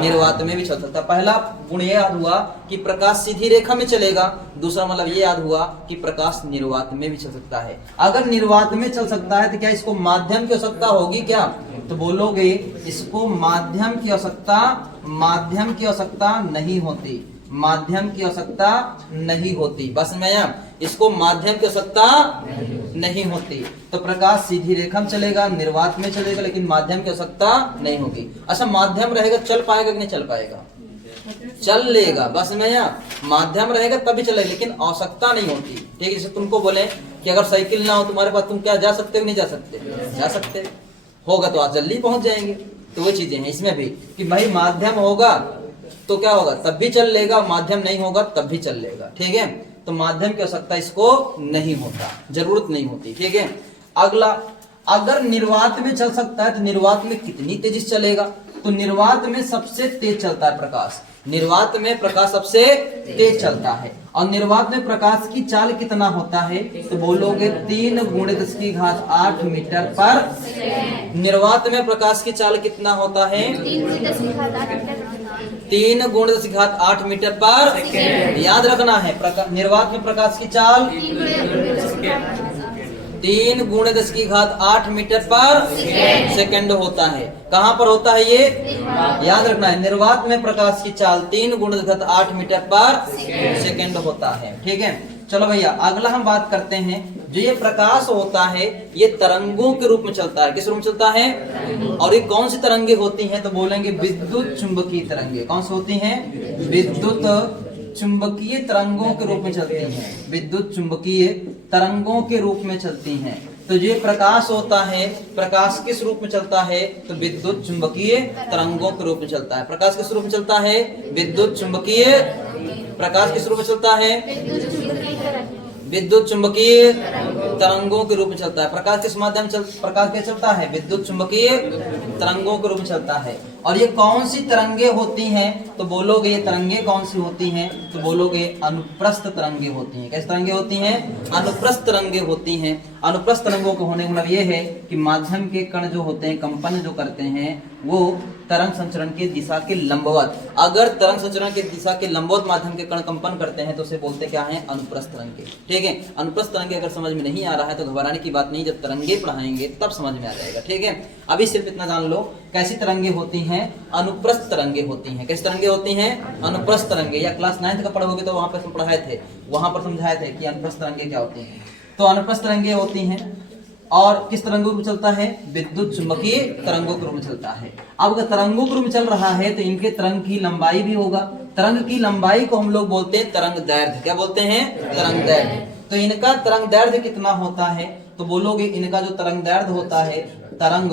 निर्वात में भी चल सकता है। पहला गुण ये याद हुआ कि प्रकाश सीधी रेखा में चलेगा। दूसरा मतलब ये याद हुआ कि प्रकाश निर्वात में भी चल सकता है। अगर निर्वात में चल सकता है तो क्या इसको माध्यम की आवश्यकता होगी क्या? तो बोलोगे इसको माध्यम की आवश्यकता नहीं होती, माध्यम की आवश्यकता नहीं होती। बस में इसको माध्यम की आवश्यकता नहीं होती। तो प्रकाश सीधी रेखा में चलेगा, निर्वात में चलेगा, लेकिन माध्यम की आवश्यकता नहीं होगी। अच्छा, माध्यम रहेगा चल पाएगा कि नहीं चल पाएगा? चल लेगा। बस में माध्यम रहेगा तभी चलेगा, लेकिन आवश्यकता नहीं होती। ठीक है, जैसे तुमको बोले कि अगर साइकिल ना हो तुम्हारे पास, तुम क्या जा सकते हो? नहीं जा सकते? जा सकते होगा तो आज जल्दी पहुंच जाएंगे। तो वो चीजें हैं इसमें भी कि भाई माध्यम होगा तो क्या होगा? तब भी चल लेगा, माध्यम नहीं होगा तब भी चल लेगा। ठीक है, तो माध्यम की आवश्यकता इसको नहीं होता, जरूरत नहीं होती। ठीक है, अगला, अगर निर्वात में चल सकता है तो निर्वात में कितनी तेजी से चलेगा? तो निर्वात में सबसे तेज चलता है प्रकाश। निर्वात में प्रकाश सबसे तेज चलता है। और निर्वात में प्रकाश की चाल कितना होता है? तो बोलोगे 3 × 10⁸ मीटर पर। निर्वात में प्रकाश की चाल कितना होता है? 3 × 10⁸ मीटर पर। याद रखना है, निर्वात में प्रकाश की चाल 3 × 10⁸ मीटर पर सेकंड होता है। कहाँ पर होता है ये? याद रखना है, निर्वात में प्रकाश की चाल 3 × 10⁸ मीटर पर सेकंड होता है। ठीक है, चलो भैया अगला हम बात करते हैं। जो ये प्रकाश होता है ये तरंगों के रूप में चलता है। किस रूप में चलता है? और ये कौन सी तरंगे होती हैं? तो बोलेंगे विद्युत चुंबकीय तरंगे। कौन सी होती हैं? विद्युत चुंबकीय तरंगों के रूप में चलती हैं। विद्युत चुंबकीय तरंगों के रूप में चलती हैं। तो ये प्रकाश होता है, प्रकाश किस रूप में चलता है? तो विद्युत चुंबकीय तरंगों के रूप में चलता है। प्रकाश किस रूप में चलता है? विद्युत चुंबकीय। प्रकाश किस रूप में चलता है? विद्युत चुंबकीय तरंगों के रूप में चलता है। प्रकाश किस माध्यम से प्रकाश क्या चलता है? विद्युत चुंबकीय तरंगों के रूप में चलता है। और ये कौन सी तरंगे होती हैं? तो बोलोगे ये तरंगे कौन सी होती हैं? तो बोलोगे अनुप्रस्थ तरंगे होती हैं। कैसी तरंगे होती हैं? अनुप्रस्थ तरंगे होती हैं। अनुप्रस्थ तरंगों को होने का मतलब ये है कि माध्यम के कण जो होते हैं, कंपन जो करते हैं, वो तरंग संचरण की दिशा के लंबवत। अगर तरंग संचरण की दिशा के लंबवत माध्यम के कण कंपन करते हैं तो उसे बोलते क्या है? अनुप्रस्थ तरंगे। ठीक है, अनुप्रस्थ तरंगे अगर समझ में नहीं आ रहा है तो घबराने की बात नहीं, जब तरंगे पढ़ाएंगे तब समझ में आ जाएगा। ठीक है, अभी सिर्फ इतना जान लो कैसी तरंगे होती हैं? अनुप्रस्थ तरंगे होती हैं। कैसी तरंगे होती हैं? अनुप्रस्थ तरंगे। या क्लास 9 का पढ़ोगे तो वहां पर पढ़ाए थे, वहां पर समझाए थे कि अनुप्रस्थ तरंगे क्या होती हैं। तो अनुप्रस्थ तरंगे होती हैं। और किस तरंगों में चलता है? विद्युत चुंबकीय तरंगों के रूप में चलता है। अब अगर तरंगों के रूप में चल रहा है तो इनके तरंग की लंबाई भी होगा। तरंग की लंबाई को हम लोग बोलते हैं तरंग दैर्घ्य। क्या बोलते हैं? तरंग दैर्घ्य। तो इनका तरंग दैर्घ्य कितना होता है? तो बोलोगे इनका जो तरंग दैर्घ्य होता है, तरंग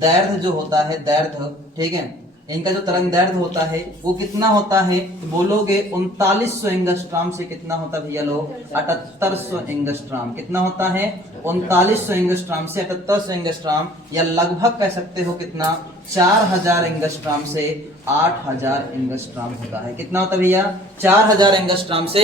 दैर्घ्य जो होता है, दैर्घ्य, ठीक है, इनका जो तरंग दैर्घ्य होता है वो कितना होता है? तो बोलोगे 3900 एंगस्ट्रॉम से कितना होता है भैया लोग? 7800 एंगस्ट्रॉम। कितना होता है? 3900 एंगस्ट्रॉम से 7800 एंगस्ट्रॉम, या लगभग कह सकते हो कितना? 4000 एंगस्ट्रॉम से 8000 एंगस्ट्रॉम होता है। कितना होता है भैया? 4000 एंगस्ट्रॉम से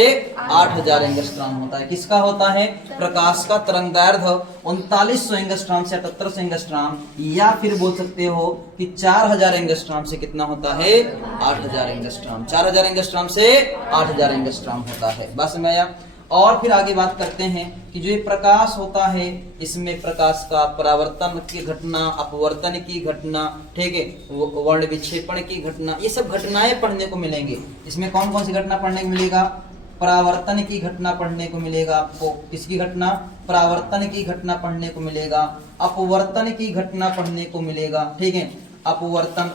8000 एंगस्ट्रॉम होता है। किसका होता है? प्रकाश का तरंग दैर्घ्य 3900 एंगस्ट्रॉम से 7800 एंगस्ट्रॉम, या फिर बोल सकते हो कि 4000 एंगस्ट्रॉम से कितना होता है? 8000 एंगस्ट्रॉम। 4000 एंगस्ट्रॉम से 8000 एंगस्ट्रॉम होता है। बस में आया। और फिर आगे बात करते हैं कि जो ये प्रकाश होता है इसमें प्रकाश का परावर्तन की घटना, अपवर्तन की घटना, ठीक है, वर्ण विक्षेपण की घटना, ये सब घटनाएं पढ़ने को मिलेंगे। इसमें कौन कौन सी घटना पढ़ने को मिलेगा? परावर्तन की घटना पढ़ने को मिलेगा आपको। किसकी घटना? परावर्तन की घटना पढ़ने को मिलेगा, अपवर्तन की घटना पढ़ने को मिलेगा, ठीक है। अपवर्तन,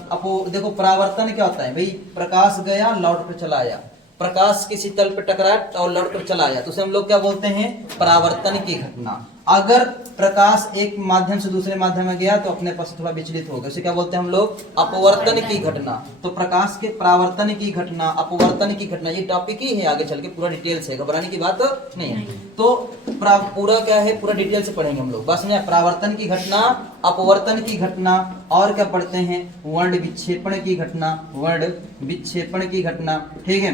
देखो परावर्तन क्या होता है भाई? प्रकाश गया लौट कर चला आया, प्रकाश किसी तल पे टकराया और लौट कर चला आया, तो उसे हम लोग क्या बोलते हैं? परावर्तन की घटना। अगर प्रकाश एक माध्यम से दूसरे माध्यम में गया तो अपने पास थोड़ा विचलित हो गया, उसे क्या बोलते हैं हम लोग? अपवर्तन की घटना। तो प्रकाश के परावर्तन की घटना, अपवर्तन की घटना, ये टॉपिक ही है, आगे चल के पूरा डिटेल से, घबराने की बात नहीं है। तो पूरा क्या है, पूरा डिटेल से पढ़ेंगे हम लोग। बस में परावर्तन की घटना, अपवर्तन की घटना, और क्या पढ़ते हैं? वर्ण विक्षेपण की घटना, वर्ण विक्षेपण की घटना, ठीक है,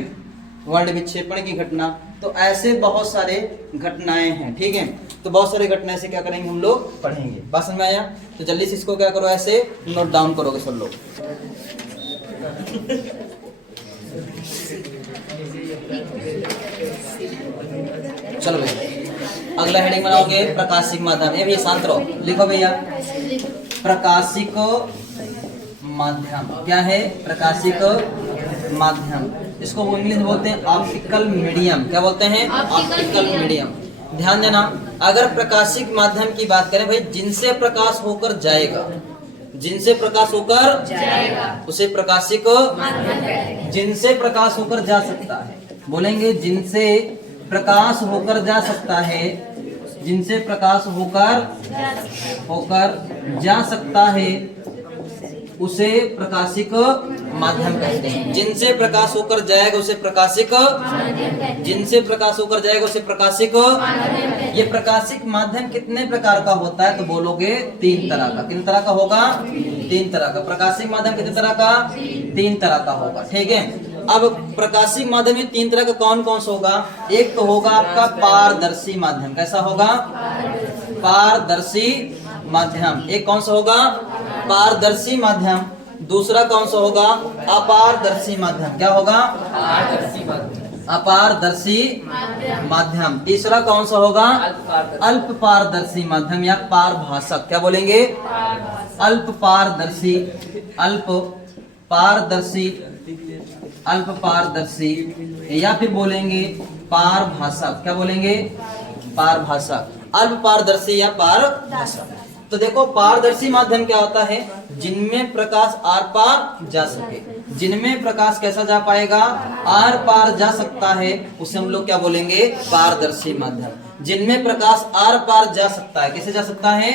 वर्ण विक्षेपण की घटना। तो ऐसे बहुत सारे घटनाएं हैं, ठीक है। तो बहुत सारे घटनाएं से क्या करेंगे हम लोग? पढ़ेंगे। बात समझ में आया? तो जल्दी से इसको क्या करो, ऐसे नोट डाउन करोगे सब लोग। चलो भैया, अगला हेडिंग बनाओगे प्रकाशिक माध्यम। ये भैया शांत रहो, लिखो भैया प्रकाशिक माध्यम। क्या है? प्रकाशिक माध्यम। इसको वो इंग्लिश में बोलते हैं ऑप्टिकल मीडियम। क्या बोलते हैं? Optical medium. ध्यान देना, अगर प्रकाशिक माध्यम की बात करें भाई, जिनसे प्रकाश होकर जाएगा, जिनसे प्रकाश होकर जाएगा उसे प्रकाशिक माध्यम। जिनसे प्रकाश होकर जा सकता है, बोलेंगे जिनसे प्रकाश होकर जा सकता है, जिनसे प्रकाश होकर जा सकता है उसे प्रकाशिक माध्यम कहते हैं। जिनसे प्रकाश होकर जाएगा उसे प्रकाशिक, जिनसे प्रकाश होकर जाएगा उसे प्रकाशिक। ये प्रकाशिक माध्यम कितने प्रकार का होता है? तो बोलोगे 3 तरह का। कितने तरह का होगा? 3 तरह का। प्रकाशिक माध्यम कितने तरह का? 3 तरह का होगा, ठीक है। अब प्रकाशिक माध्यम में 3 तरह का कौन कौन सा होगा? एक तो होगा आपका पारदर्शी माध्यम। कैसा होगा? पारदर्शी माध्यम। एक कौन सा होगा? पारदर्शी माध्यम। दूसरा कौन सा होगा? अपारदर्शी माध्यम। क्या होगा? अपारदर्शी माध्यम। तीसरा कौन सा होगा? अल्प पारदर्शी माध्यम या पारभाषक। क्या बोलेंगे? अल्प पारदर्शी, अल्प पारदर्शी, अल्प पारदर्शी, या फिर बोलेंगे पारभाषक। क्या बोलेंगे? पारभाषक। अल्प पारदर्शी या पारभाषक। तो देखो पारदर्शी माध्यम क्या होता है? जिनमें प्रकाश आर पार जा सके। जिनमें प्रकाश कैसा जा पाएगा? आर पार जा सकता है, उसे हम लोग क्या बोलेंगे? पारदर्शी माध्यम। जिनमें प्रकाश आर पार जा सकता है, कैसे जा सकता है?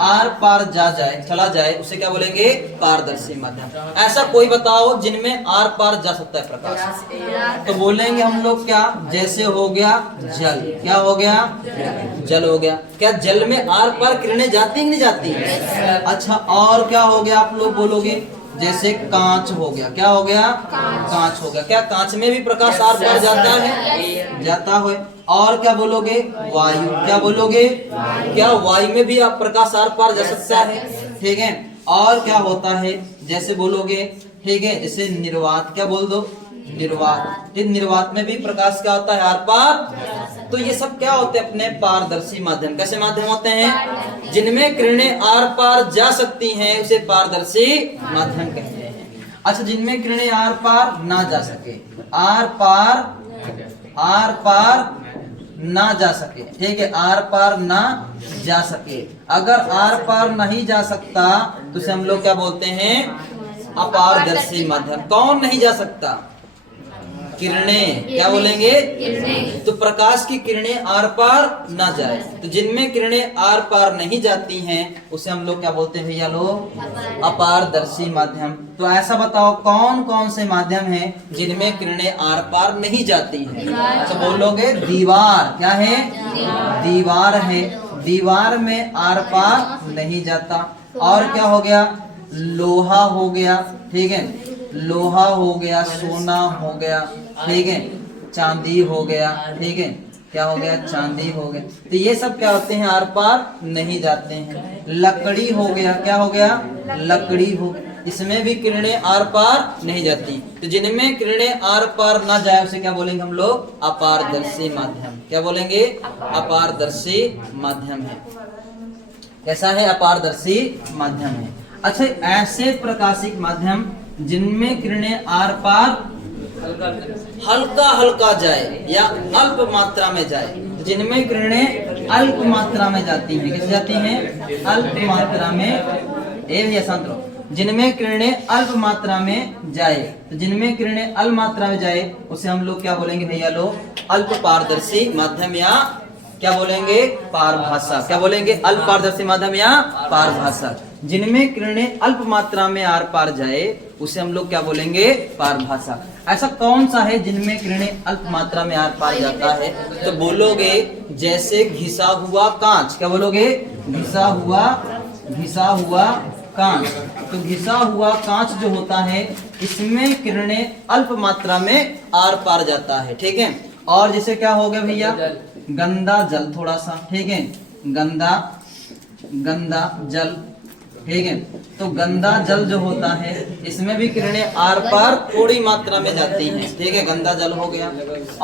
आर पार जा जाए, चला जाए, उसे क्या बोलेंगे? पारदर्शी माध्यम। ऐसा कोई बताओ जिनमें आर पार जा सकता है प्रकाश? तो बोलेंगे हम लोग क्या? जैसे हो गया जल। क्या हो गया? जल हो गया। क्या जल में आर पार किरणें जाती नहीं जाती? अच्छा, और क्या हो गया? आप लोग बोलोगे जैसे कांच हो गया। क्या हो गया? कांच हो गया। क्या कांच में भी प्रकाश आर पार जाता है? जाता है। और क्या बोलोगे? वायु। क्या बोलोगे? क्या वायु में भी आप प्रकाश आर पार जा सकता है? ठीक है। और क्या होता है? जैसे बोलोगे, ठीक है, जैसे निर्वात। क्या बोल दो? निर्वात। निर्वात में भी प्रकाश क्या होता है? आर पार। तो ये सब क्या होते हैं? अपने पारदर्शी माध्यम। कैसे माध्यम होते हैं? जिनमें किरणें आर पार जा सकती हैं उसे पारदर्शी माध्यम कहते हैं। अच्छा, जिनमें किरणें आर पार ना जा सके, आर पार ना जा सके, ठीक है, आर पार ना जा सके। अगर आर पार नहीं जा सकता तो उसे हम लोग क्या बोलते हैं? अपारदर्शी माध्यम। कौन नहीं जा सकता? किरणें। क्या बोलेंगे? तो प्रकाश की किरणें आर पार ना जाए, तो जिनमें किरणें आर पार नहीं जाती हैं उसे हम लोग क्या बोलते हैं भैया लोग? अपारदर्शी माध्यम। तो ऐसा बताओ कौन कौन से माध्यम हैं जिनमें किरणें आर पार नहीं जाती हैं? तो बोलोगे दीवार। क्या है? दीवार है। दीवार में आर पार नहीं जाता। और क्या हो गया? लोहा हो गया, ठीक है, लोहा हो गया, सोना हो गया, ठीक है, चांदी हो गया, ठीक है, क्या हो गया? चांदी हो गया। तो ये सब क्या होते हैं? आर पार नहीं जाते हैं। लकड़ी हो गया। क्या हो गया? लकड़ी हो गया। इसमें भी किरणें आर पार नहीं जाती। तो जिनमें किरणें आर पार ना जाए उसे क्या बोलेंगे हम लोग? अपारदर्शी माध्यम। क्या बोलेंगे? अपारदर्शी माध्यम है। कैसा है? अपारदर्शी माध्यम है। अच्छा, ऐसे प्रकाशिक माध्यम जिनमें किरणें आर पार हल्का हल्का जाए या अल्प मात्रा में जाए, जिनमें किरणें अल्प मात्रा में जाती हैं। कैसे जाती हैं? अल्प मात्रा में। ये शांत रहो। जिनमें किरणें अल्प मात्रा में जाए, तो जिनमें किरणें अल्प मात्रा में जाए उसे हम लोग क्या बोलेंगे भैया लोग? अल्प पारदर्शी माध्यम या क्या बोलेंगे? पारभाषा। क्या बोलेंगे? अल्प पारदर्शी माध्यम या पारभाषा। जिनमें किरणें अल्प मात्रा में आर पार जाए उसे हम लोग क्या बोलेंगे? पारभाषा। ऐसा कौन सा है जिनमें किरणें अल्प मात्रा में आर पार जाता है? तो बोलोगे जैसे घिसा हुआ कांच। क्या बोलोगे? घिसा हुआ कांच। तो घिसा हुआ कांच जो होता है इसमें किरणें अल्प मात्रा में आर पार जाता है। ठीक है। और जैसे क्या हो गया भैया? गंदा जल थोड़ा सा। ठीक है। गंदा जल। ठीक है। तो गंदा जल जो होता है इसमें भी किरणें आर पार थोड़ी मात्रा में जाती हैं। ठीक है। गंदा जल हो गया।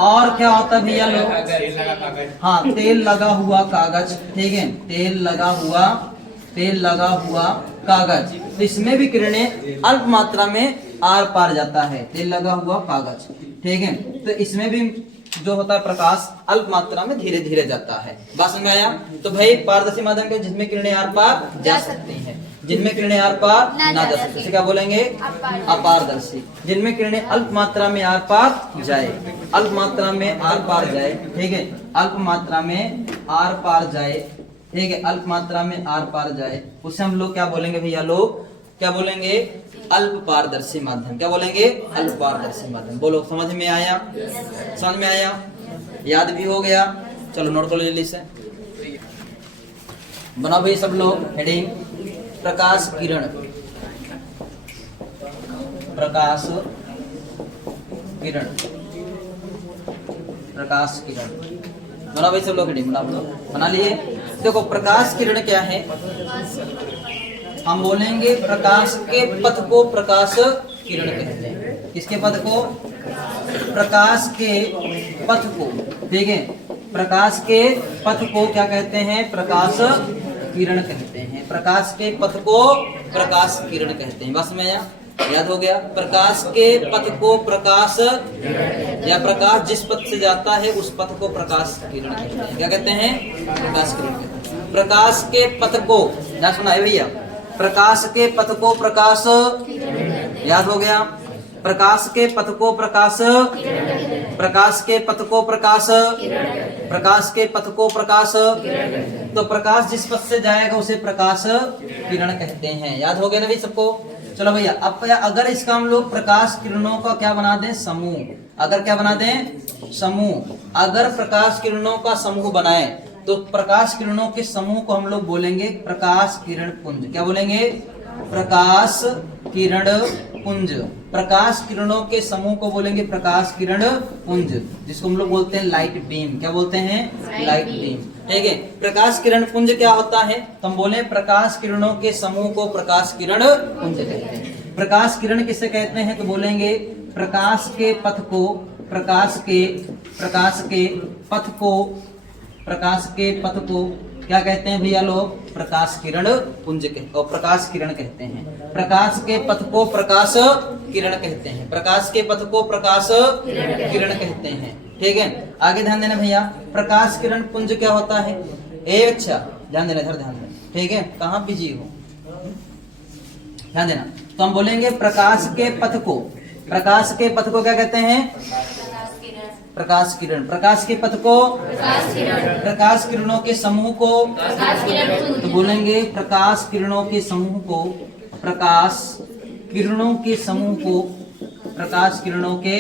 और क्या होता है भैया लोग? हाँ, तेल लगा हुआ कागज। ठीक है। तेल लगा हुआ कागज, तो इसमें भी किरणें अल्प मात्रा में आर पार जाता है। तेल लगा हुआ कागज। ठीक है। तो इसमें भी जो होता है प्रकाश अल्प मात्रा में धीरे धीरे जाता है। बात समझ में आया? तो भाई पारदर्शी माध्यम के जिसमें किरणें आर पार जा सकती हैं, जिनमें किरणें आर पार ना जा सकती, क्या बोलेंगे? अपारदर्शी। जिनमें किरणें अल्प मात्रा में आर पार जाए, अल्प मात्रा में आर पार जाए। ठीक है। अल्प मात्रा में आर पार जाए। ठीक है। अल्प मात्रा में आर पार जाए उसे हम लोग क्या बोलेंगे भैया लोग? क्या बोलेंगे? अल्प पारदर्शी माध्यम। क्या बोलेंगे? अल्प पारदर्शी माध्यम। बोलो, समझ में आया? समझ में आया? याद भी हो गया? चलो नोट कर लो जल्दी से। बनाओ भाई सब लोग हेडिंग प्रकाश किरण। प्रकाश किरण। प्रकाश किरण। बनाओ भाई सब लोग हेडिंग बना लिए। देखो प्रकाश किरण क्या है? हम बोलेंगे प्रकाश के पथ को प्रकाश किरण कहते हैं। किसके पथ को? प्रकाश के पथ को। ठीक है। प्रकाश के पथ को क्या कहते हैं? प्रकाश किरण कहते हैं। प्रकाश के पथ को प्रकाश किरण कहते हैं। बस में याद हो गया? प्रकाश के पथ को प्रकाश या प्रकाश जिस पथ से जाता है उस पथ को प्रकाश किरण कहते हैं। क्या कहते हैं? प्रकाश किरण कहते हैं। प्रकाश के पथ को क्या सुना है भैया? प्रकाश के पथ को प्रकाश, याद हो गया? प्रकाश के पथ को प्रकाश, प्रकाश के पथ को प्रकाश, प्रकाश के पथ को प्रकाश। तो प्रकाश जिस पथ से जाएगा उसे प्रकाश किरण कहते हैं। याद हो गया ना भाई सबको? चलो भैया, अब अगर इसका हम लोग प्रकाश किरणों का क्या बना दें? समूह। अगर क्या बना दें? समूह। अगर प्रकाश किरणों का समूह बनाए तो प्रकाश किरणों के समूह को हम लोग बोलेंगे प्रकाश किरण पुंज। क्या बोलेंगे? प्रकाश किरण पुंज। प्रकाश किरणों के समूह को बोलेंगे प्रकाश किरण पुंज, जिसको हम लोग बोलते हैं लाइट बीम। क्या बोलते हैं? Light beam. ठीक है। प्रकाश किरण पुंज क्या होता है? तो हम बोले प्रकाश किरणों के समूह को प्रकाश किरण पुंज कहते हैं। प्रकाश किरण किसे कहते हैं? तो बोलेंगे प्रकाश के पथ को, प्रकाश के पथ को क्या कहते हैं भैया लोग? प्रकाश किरण पुंज और प्रकाश किरण कहते हैं। प्रकाश के पथ को प्रकाश किरण कहते हैं। प्रकाश के पथ को प्रकाश किरण कहते हैं। ठीक है। आगे ध्यान देना भैया, प्रकाश किरण पुंज क्या होता है? अच्छा ध्यान देना, इधर ध्यान देना। ठीक है। कहाँ बिजी हो? ध्यान देना। तो हम बोलेंगे प्रकाश के पथ को, प्रकाश के पथ को क्या कहते हैं? प्रकाश किरण। प्रकाश के पथ को प्रकाश किरणों के समूह को तो बोलेंगे प्रकाश किरणों के समूह को, प्रकाश किरणों के समूह को, प्रकाश किरणों के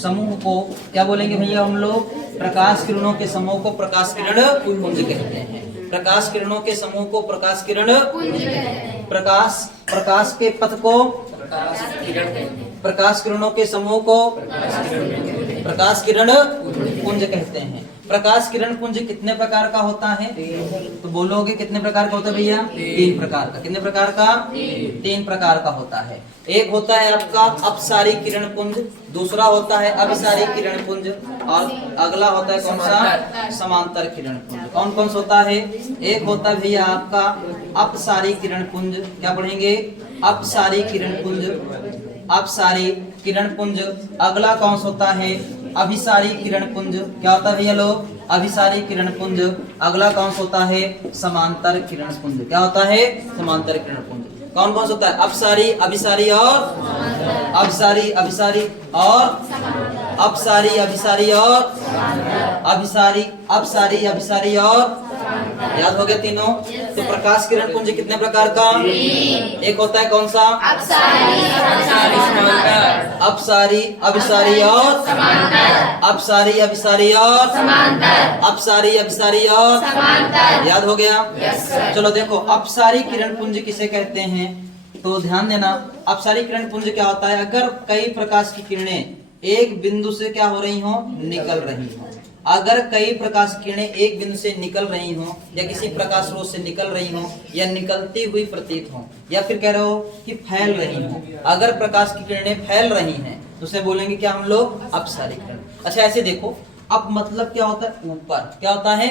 समूह को क्या बोलेंगे भैया हम लोग? प्रकाश किरणों के समूह को प्रकाश किरण पुंज कहते हैं। प्रकाश किरणों के समूह को प्रकाश किरण पुंज कहते हैं। प्रकाश के पथ को प्रकाश किरणों के समूह को प्रकाश किरण पुंज कहते हैं। प्रकाश किरण पुंज कितने प्रकार का होता है? तो बोलोगे कितने प्रकार का होता है भैया? 3 प्रकार का। कितने प्रकार का? 3 प्रकार का होता है। एक होता है आपका अपसारी किरण पुंज, दूसरा होता है अभिसारी किरण पुंज, और अगला होता है कौन सा? समांतर किरण पुंज। कौन कौन सा होता है? एक होता है भैया आपका अपसारी किरण पुंज। क्या पढ़ेंगे? अपसारी किरण पुंज, अपसारी किरण पुंज। अगला कौन सा होता है? अभिसारी किरण पुंज। क्या होता है भैया लोग? अभिसारी किरण पुंज। अगला कौन सा होता है? समांतर किरण पुंज। क्या होता है? समांतर किरण पुंज। कौन कौन सा होता है? अपसारी, अभिसारी और अपसारी, अभिसारी और अपसारी, अभिसारी और अभिसारी, अपसारी, अभिसारी और याद हो गया तीनों? तो प्रकाश किरण पुंज कितने प्रकार का? एक होता है कौन सा? अपसारी, अभिसारी और अपसारी, अभिसारी और अपसारी, अभिसारी और याद हो गया? चलो देखो, अपसारी किरण पुंज किसे कहते हैं? तो ध्यान देना, अपसारी किरण पुंज क्या होता है? अगर कई प्रकाश की किरणें एक बिंदु से क्या हो रही हो? निकल रही हो। अगर कई प्रकाश किरणें एक बिंदु से निकल रही हो, या किसी प्रकाश स्रोत से निकल रही हो, या निकलती हुई प्रतीत हो, या फिर कह रहे हो कि फैल रही हो, अगर प्रकाश की किरणें फैल रही हैं तो उसे बोलेंगे क्या हम लोग? अपसारी किरण। अच्छा ऐसे देखो, अब मतलब क्या होता है? ऊपर। क्या होता है?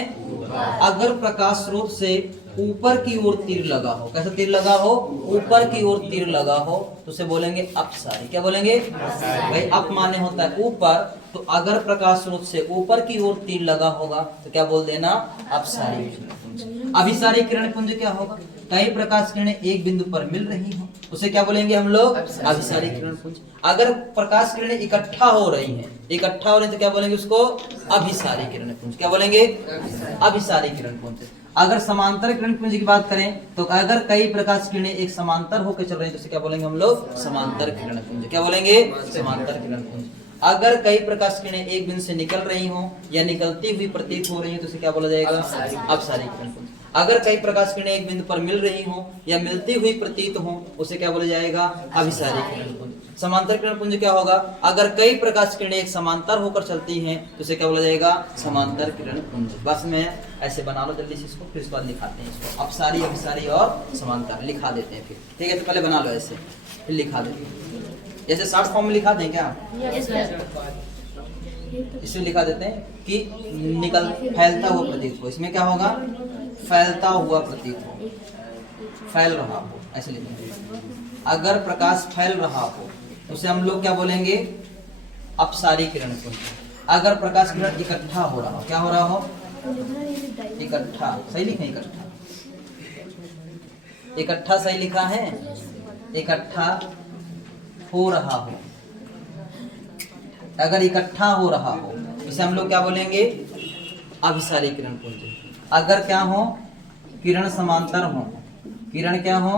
अगर प्रकाश स्रोत से ऊपर की ओर तीर लगा हो, कैसा तीर लगा हो? ऊपर की ओर तीर लगा हो, तो उसे बोलेंगे अपसारी। क्या बोलेंगे? भाई अप माने होता है ऊपर, तो अगर प्रकाश स्रोत से ऊपर की ओर तीर लगा होगा तो क्या बोल देना? अपसारी किरण पुंज। अभिसारी किरण पुंज क्या होगा? कई प्रकाश किरणें एक बिंदु पर मिल रही हो, उसे क्या बोलेंगे हम लोग? अभिसारी किरण पुंज। अगर प्रकाश किरणें इकट्ठा हो रही हैं, इकट्ठा हो रही है तो क्या बोलेंगे उसको? अभिसारी किरण पुंज। क्या बोलेंगे? अभिसारी किरण पुंज। अगर समांतर किरण पुंज की बात करें तो अगर कई प्रकाश किरणें एक समांतर होकर चल रही है तो उसे क्या बोलेंगे हम लोग? समांतर किरण पुंज। क्या बोलेंगे? समांतर किरण पुंज। अगर कई प्रकाश किरणें एक बिंदु से निकल रही हो या निकलती हुई प्रतीत हो रही है तो उसे क्या बोला जाएगा? अपसारी किरण पुंज। अगर कई प्रकाश किरणें एक बिंदु पर मिल रही हो या मिलती हुई प्रतीत हो, उसे क्या बोला जाएगा? अभिसारी किरण पुंज। समांतर किरण पुंज क्या होगा? अगर कई प्रकाश किरणें एक समांतर होकर चलती हैं तो उसे क्या बोला जाएगा? समांतर किरण पुंज। बस में ऐसे बना लो जल्दी से इसको, फिर उसके बाद लिखाते हैं इसको। अपसारी, अभिसारी और समांतर लिखा देते हैं फिर, ठीक है? तो पहले बना लो ऐसे, फिर लिखा देते हैं। जैसे शॉर्ट फॉर्म में लिखा दें क्या? इसमें लिखा देते हैं कि निकल फैलता हुआ प्रतीत हो। इसमें क्या होगा? फैलता हुआ प्रतीत हो, फैल रहा हो, ऐसे लिखेंगे। अगर प्रकाश फैल रहा हो उसे हम लोग क्या बोलेंगे? अपसारी किरण पुंज। अगर प्रकाश किरण इकट्ठा हो रहा हो, क्या हो रहा हो? इकट्ठा। सही लिखे? इकट्ठा, इकट्ठा सही लिखा है। इकट्ठा हो रहा हो, अगर इकट्ठा हो रहा हो इसे हम लोग क्या बोलेंगे? अभिसारी किरण पुंज। अगर क्या हो? किरण समांतर हो, किरण क्या हो?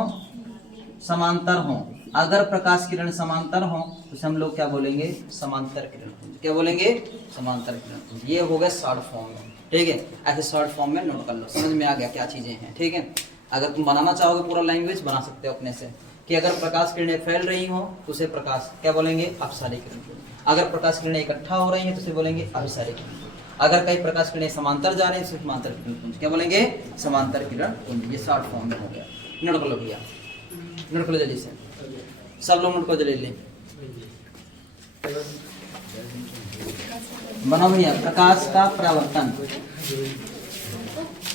समांतर हो। अगर प्रकाश किरण समांतर हो तो हम लोग क्या बोलेंगे? समांतर किरण पुंज। क्या बोलेंगे? समांतर किरण पुंज। ये हो गया शॉर्ट फॉर्म में, ठीक है? ऐसे शॉर्ट फॉर्म में नोट कर लो, समझ में आ गया क्या चीजें हैं, ठीक है? अगर तुम बनाना चाहोगे पूरा लैंग्वेज बना सकते हो अपने से, कि अगर प्रकाश किरणें फैल रही हो तो उसे प्रकाश क्या बोलेंगे? अपसारी किरण पुंज। अगर प्रकाश किरणें इकट्ठा हो रही हैं तो उसे बोलेंगे अभिसारी किरण पुंज। अगर कई प्रकाश किरणें समांतर जा रही हैं तो समांतर किरण पुंज। क्या बोलेंगे? समांतर किरण पुंज। ये शॉर्ट फॉर्म में हो गया। नोट कर लो भैया, नोट कर लो जल्दी से, सब लोग नोट कर जल्दी। बनाओ भैया। प्रकाश का परावर्तन,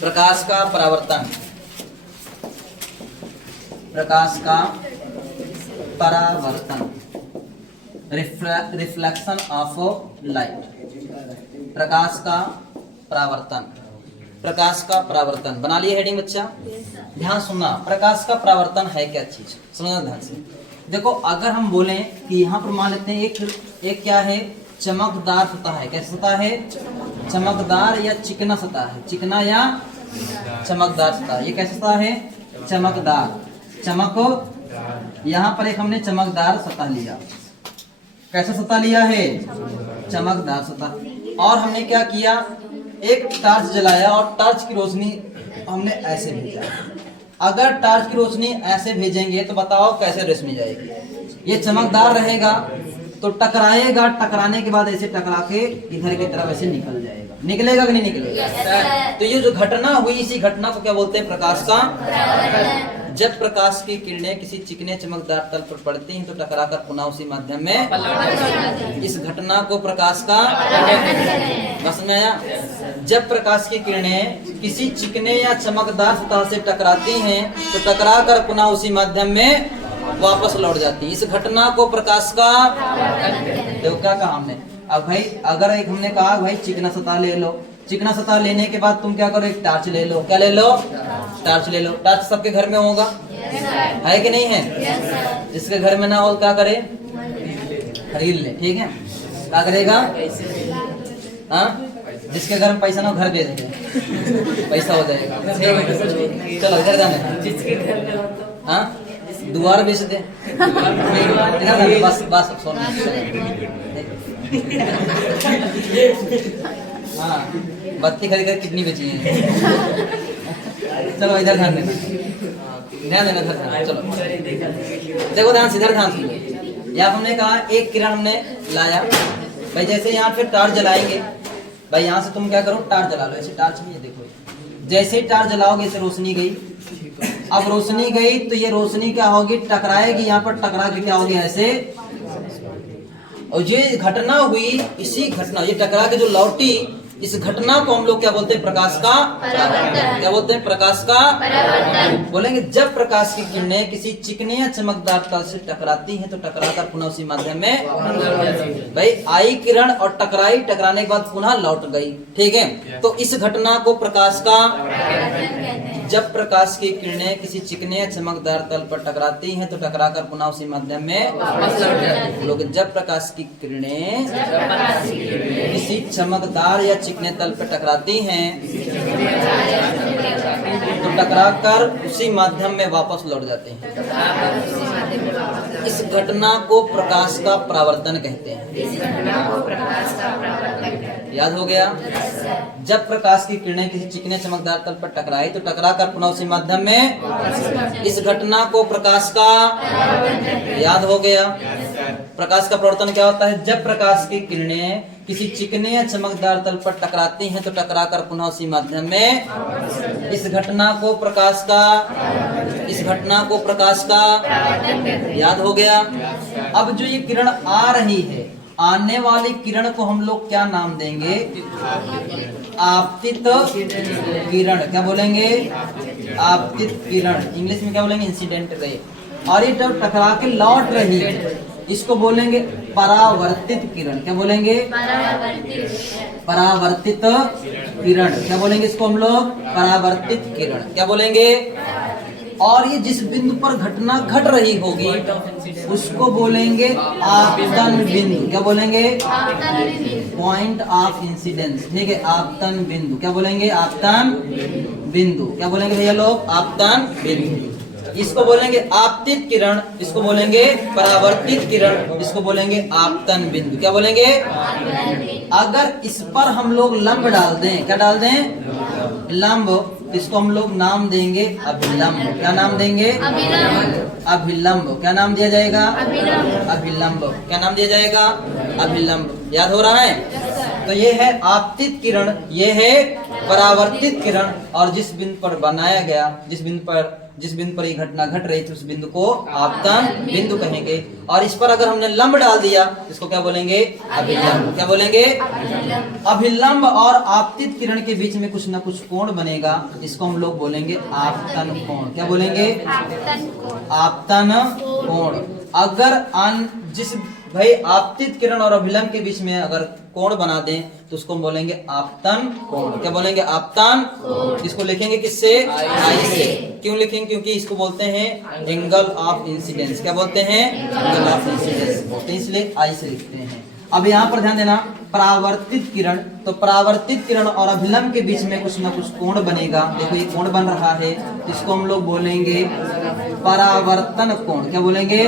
प्रकाश का परावर्तन, प्रकाश का परावर्तन, रिफ्लेक्शन ऑफ लाइट। प्रकाश का परावर्तन, प्रकाश का परावर्तन। बना लिए हेडिंग बच्चा? ध्यान सुनना, प्रकाश का परावर्तन है क्या चीज, समझना ध्यान से। देखो अगर हम बोलें कि यहाँ पर मान लेते हैं एक क्या है? चमकदार सतह है। कैसा सतह है? चमकदार या चिकना सतह है। चिकना या चमकदार सतह। ये कैसा सतह है? चमकदार, चमक। यहाँ पर एक हमने चमकदार सतह लिया। कैसा सतह लिया है? चमकदार सतह। और हमने क्या किया? एक टॉर्च जलाया और टॉर्च की रोशनी हमने ऐसे भेजा। अगर टॉर्च की रोशनी ऐसे भेजेंगे तो बताओ कैसे रोशनी जाएगी? ये चमकदार रहेगा तो टकराएगा, टकराने के बाद ऐसे टकरा के इधर की तरफ ऐसे निकल जाएगा। निकलेगा कि नहीं निकलेगा? तो ये जो घटना हुई, इसी घटना को क्या बोलते हैं? प्रकाश का। जब प्रकाश की किरणें किसी चिकने चमकदार तल पर पड़ती हैं तो टकराकर पुनः उसी माध्यम में, इस घटना को प्रकाश का। बस में आया? जब प्रकाश की किरणें किसी चिकने या चमकदार सतह से टकराती हैं तो टकराकर पुनः उसी माध्यम में वापस लौट जाती है। इस घटना को प्रकाश का। देखो क्या कहा हमने। अब भाई अगर एक हमने कहा भाई चिकना सतह ले लो, चिकना सतह लेने के बाद तुम क्या करो? एक टार्च ले लो। क्या ले लो? टार्च ले लो। टार्च सबके घर में होगा, है कि नहीं है? जिसके घर में ना हो क्या करे? खरीद ले। ठीक है, क्या करेगा? हाँ, जिसके घर में पैसा ना हो घर भेज दे, पैसा हो जाएगा। चलो इधर जाने, जिसके घर में हो तो हाँ दुआर बेच दे। बस बस हाँ, बत्ती खरीद कर कितनी बची है? चलो इधर ध्यान देना, ध्यान देना इधर। चलो देखो ध्यान से, इधर ध्यान से। यहाँ हमने कहा एक किरण हमने लाया भाई, जैसे यहाँ पे टार्च जलाएंगे भाई, यहाँ से तुम क्या करो? टार्च जला लो। ऐसे टार्च में ये देखो, जैसे ही टार्च जलाओगे ऐसे रोशनी गई। अब रोशनी गई तो ये रोशनी क्या होगी? टकराएगी यहाँ पर, टकरा के क्या होगी? ऐसे। और ये घटना हुई, इसी घटना, ये टकरा के जो लौटी, इस घटना को हम लोग क्या बोलते हैं? प्रकाश का। क्या बोलते हैं? प्रकाश का। बोलेंगे जब प्रकाश की किरणें किसी चिकने या चमकदार तल से टकराती हैं तो टकराकर पुनः उसी माध्यम में, भाई आई किरण और टकराई, टकराने के बाद पुनः लौट गई। ठीक है, तो इस घटना को प्रकाश का। जब प्रकाश की किरणें किसी चिकने या चमकदार तल पर टकराती हैं तो टकराकर पुनः उसी माध्यम में, लोग जब प्रकाश की किरणें किसी चमकदार या चिकने तल पर टकराती हैं तो टकराकर उसी माध्यम में वापस लौट जाते हैं। इस घटना को प्रकाश का परावर्तन कहते हैं। याद हो गया? जब प्रकाश की किरणें किसी चिकने चमकदार तल पर टकराई तो टकराकर पुनः उसी माध्यम में, इस घटना को प्रकाश का। याद हो गया? प्रकाश का प्रवर्तन क्या होता है? जब प्रकाश की किरणें किसी चिकने या चमकदार तल पर टकराती हैं तो टकराकर पुनः उसी माध्यम में, इस घटना को प्रकाश का। इस घटना को प्रकाश का। याद हो गया? अब जो ये किरण आ रही है, आने वाली किरण को हम लोग क्या नाम देंगे? आपतित किरण। क्या बोलेंगे? आपतित किरण। इंग्लिश में क्या बोलेंगे? Incident ray. और ये जब टकरा के लौट रही है इसको बोलेंगे परावर्तित किरण। क्या बोलेंगे? परावर्तित किरण। क्या बोलेंगे इसको हम लोग? परावर्तित किरण। क्या बोलेंगे? और ये जिस बिंदु पर घटना घट रही होगी उसको बोलेंगे आपतन बिंदु। क्या बोलेंगे? Point of incidence. ठीक है, आपतन बिंदु। क्या बोलेंगे? आपतन बिंदु। क्या बोलेंगे भैया लोग? आपतन बिंदु। इसको बोलेंगे आपतित किरण, इसको बोलेंगे परावर्तित किरण, इसको बोलेंगे आपतन बिंदु। क्या बोलेंगे? अगर इस पर हम लोग लंब डाल दें, क्या डाल दें? लंब, इसको हम लोग नाम देंगे अभिलंब। क्या नाम देंगे? अभिलंब। क्या नाम दिया जाएगा? अभिलंब। क्या नाम दिया जाएगा? अभिलंब। याद हो रहा है? तो ये है आपतित किरण, ये है परावर्तित किरण। और जिस बिंदु पर बनाया गया, जिस बिंदु पर ये घटना घट रही थी उस बिंदु को आपतन बिंदु कहेंगे। और इस पर अगर हमने लंब डाल दिया इसको क्या बोलेंगे? अभिलंब। क्या बोलेंगे? अभिलंब और आपतित किरण के बीच में कुछ न कुछ कोण बनेगा, इसको हम लोग बोलेंगे आपतन कोण। क्या बोलेंगे? आपतन कोण। अगर जिस भाई आपतित किरण और अभिलंब के बीच में अगर कोण बना दें तो उसको हम बोलेंगे आपतन कोण। क्या बोलेंगे? आपतन। इसको लिखेंगे किससे? आई से। क्यों लिखेंगे? क्योंकि इसको बोलते हैं एंगल ऑफ इंसिडेंस। क्या बोलते हैं? एंगल ऑफ इंसिडेंस बोलते हैं, इसलिए आई से लिखते हैं। अब यहाँ पर ध्यान देना, परावर्तित किरण, तो परावर्तित किरण और अभिलंब के बीच में कुछ ना कुछ कोण बनेगा। देखो ये कोण बन रहा है, इसको हम लोग बोलेंगे परावर्तन कोण। क्या बोलेंगे?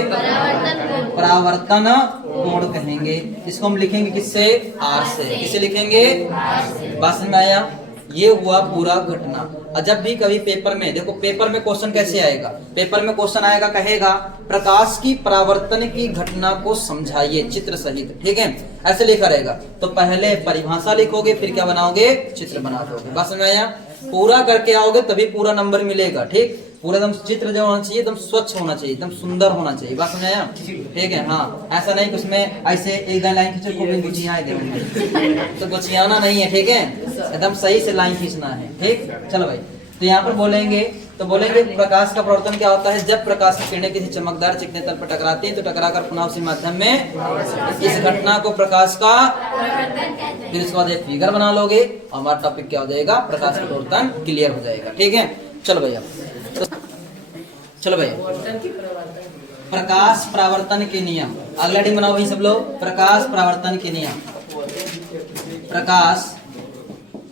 परावर्तन कोण कहेंगे। इसको हम लिखेंगे किससे? आर से। किसे लिखेंगे? बात समझ में आया? ये हुआ पूरा घटना। और जब भी कभी पेपर में देखो, पेपर में क्वेश्चन कैसे आएगा, पेपर में क्वेश्चन आएगा, कहेगा प्रकाश की परावर्तन की घटना को समझाइए चित्र सहित, ठीक है, ऐसे लिखा रहेगा। तो पहले परिभाषा लिखोगे, फिर क्या बनाओगे, चित्र बना दोगे। बस में आया, पूरा करके आओगे तभी पूरा नंबर मिलेगा, ठीक। पूरा एकदम चित्र जो होना चाहिए, एकदम स्वच्छ होना चाहिए, एकदम सुंदर होना चाहिए। बस में आया, ठीक है। हाँ, ऐसा नहीं कि उसमें ऐसे एक लाइन खींचो को गुचियाँ देंगे, तो गुचियाना नहीं है, ठीक है, एकदम सही से लाइन खींचना है, ठीक। चलो भाई, तो यहाँ पर बोलेंगे, तो बोलेंगे प्रकाश का प्रवर्तन क्या होता है, जब प्रकाश की किरणें किसी चमकदार चिकने तल पर टकराती हैं तो टकराकर पुनः उसी माध्यम में इस घटना को प्रकाश का, फिर उसके बाद एक फिगर बना लोगे और हमारा टॉपिक क्या हो जाएगा, प्रकाश का प्रवर्तन क्लियर हो जाएगा, ठीक है। चलो भैया, चलो भैया, प्रकाश परावर्तन के नियम, अगला डी बनाओ भाई सब लोग। प्रकाश परावर्तन के नियम, प्रकाश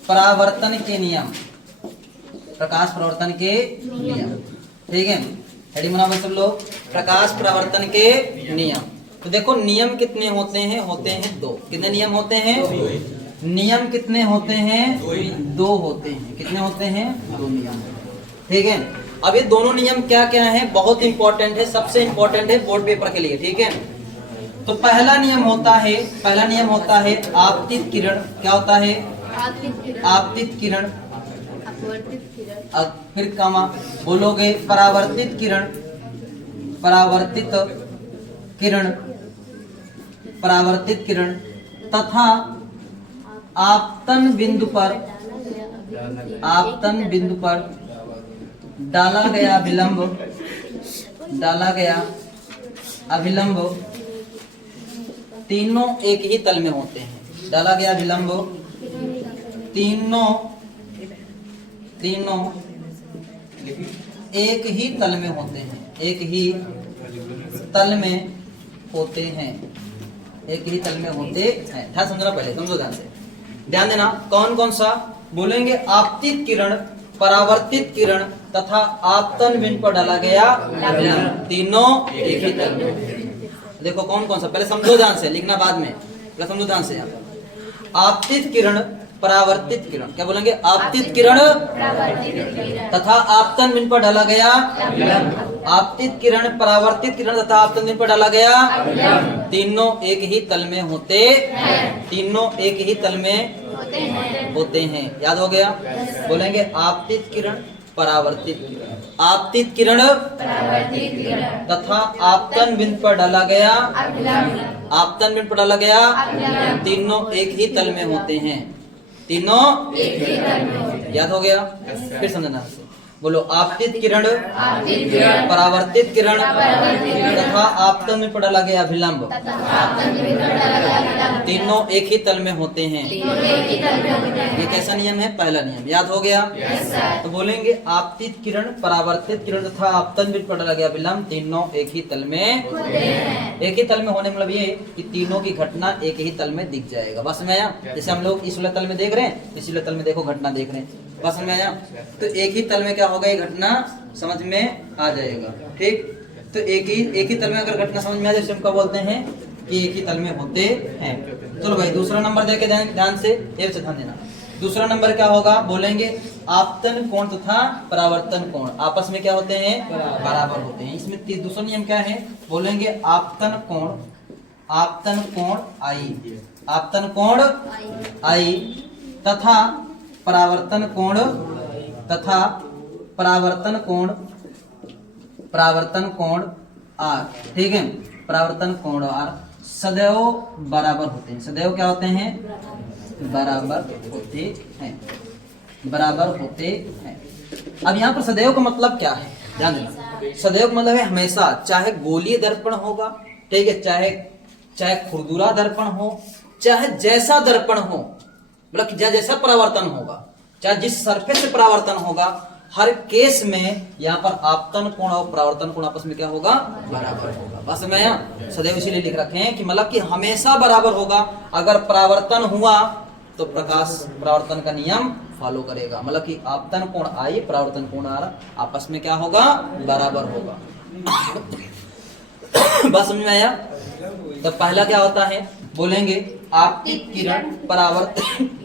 परावर्तन के नियम, प्रकाश परावर्तन के नियम, ठीक है। हेडिंग बनाओ भाई सब लोग, प्रकाश परावर्तन के नियम। तो देखो नियम कितने होते हैं, होते हैं दो। कितने नियम होते हैं, नियम कितने होते हैं, दो होते हैं। कितने होते हैं, दो नियम, ठीक है। अब ये दोनों नियम क्या क्या हैं, बहुत इंपॉर्टेंट है, सबसे इंपॉर्टेंट है बोर्ड पेपर के लिए, ठीक है। तो पहला नियम होता है, पहला नियम होता है आपतित किरण। क्या होता है, आपतित किरण, फिर कमा बोलोगे परावर्तित किरण, परावर्तित किरण, परावर्तित किरण तथा आपतन बिंदु पर, आपतन बिंदु पर डाला गया विलंब, डाला गया अभिलंब, तीनों एक ही तल में होते हैं। डाला गया विलंब, तीनों तीनों एक ही तल में होते हैं, एक ही तल में होते हैं, एक ही तल में होते हैं। ध्यान समझना, पहले समझो ध्यान से, ध्यान देना। कौन कौन सा बोलेंगे, आपतित किरण, परावर्तित किरण तथा आपतन बिंदु पर डाला गया विलंब, तीनों एक ही तल में। देखो कौन कौन सा, पहले समझो ध्यान से, लिखना बाद में, पहले समझो ध्यान से। आपतित किरण, परावर्तित किरण, क्या बोलेंगे, आपतित किरण तथा आपतन बिंदु पर डाला गया, आपतित किरण, परावर्तित किरण तथा आपतन बिंदु पर डाला गया, तीनों एक ही तल में होते, तीनों एक ही तल में होते हैं। याद हो गया, बोलेंगे आपतित किरण, परावर्तित किरण, आपतित किरण तथा आपतन बिंदु पर डाला गया, आपतन बिंदु पर डाला गया, तीनों एक ही तल में होते हैं, तीनों एक ही तल में होते हैं। याद हो गया, फिर समझना, बोलो आपतित किरण, परावर्तित किरण तथा आपतन में डाला गया अभिलंब, तीनों एक ही तल में होते हैं। ये कैसा नियम है, पहला नियम। याद हो गया, तो बोलेंगे आपतित किरण, परावर्तित किरण तथा आपतन में डाला गया अभिलंब, तीनों एक ही तल में, एक ही तल में होने मतलब ये कि तीनों की घटना एक ही तल में दिख जाएगा। बस में आया, जैसे हम लोग इस तल में देख रहे हैं, इसी तल में देखो घटना देख रहे हैं, बस में आया। तो एक ही तल में क्या होगा, ये घटना समझ में आ जाएगा, ठीक। तो एक ही तल में अगर घटना समझ में आ जाए, हम क्या बोलते हैं कि एक ही तल में होते हैं। चलो भाई, दूसरा नंबर देके ध्यान से, ये ध्यान देना। दूसरा नंबर क्या होगा, बोलेंगे आपतन कोण तथा परावर्तन कोण आपस में क्या होते हैं, बराबर होते हैं। इसमें दूसरा नियम क्या है, बोलेंगे आपतन कोण, आपतन कोण आई, आपतन कोण आई तथा परावर्तन कोण, तथा परावर्तन कोण, परावर्तन कोण आर, ठीक है, परावर्तन कोण आर सदैव बराबर होते हैं। सदैव क्या होते हैं, बराबर होते हैं, बराबर होते हैं। अब यहाँ पर सदैव का मतलब क्या है, ध्यान देना। सदैव का मतलब है हमेशा, चाहे गोलीय दर्पण होगा, ठीक है, चाहे खुरदुरा दर्पण हो, चाहे जैसा दर्पण हो, मतलब जैसा परावर्तन होगा, चाहे जिस सरफेस से परावर्तन होगा, हर केस में यहाँ पर आपतन कोण और परावर्तन कोण आपस में क्या होगा, बराबर होगा। बस में यहाँ सदैव इसीलिए लिख रखे हैं कि मतलब कि हमेशा बराबर होगा। अगर परावर्तन हुआ तो प्रकाश परावर्तन का नियम फॉलो करेगा, मतलब कि आपतन कोण आई, परावर्तन कोण आ, आपस में क्या होगा, बराबर होगा। बस समझ में आया। तो पहला क्या होता है, बोलेंगे आपतित किरण, परावर्तित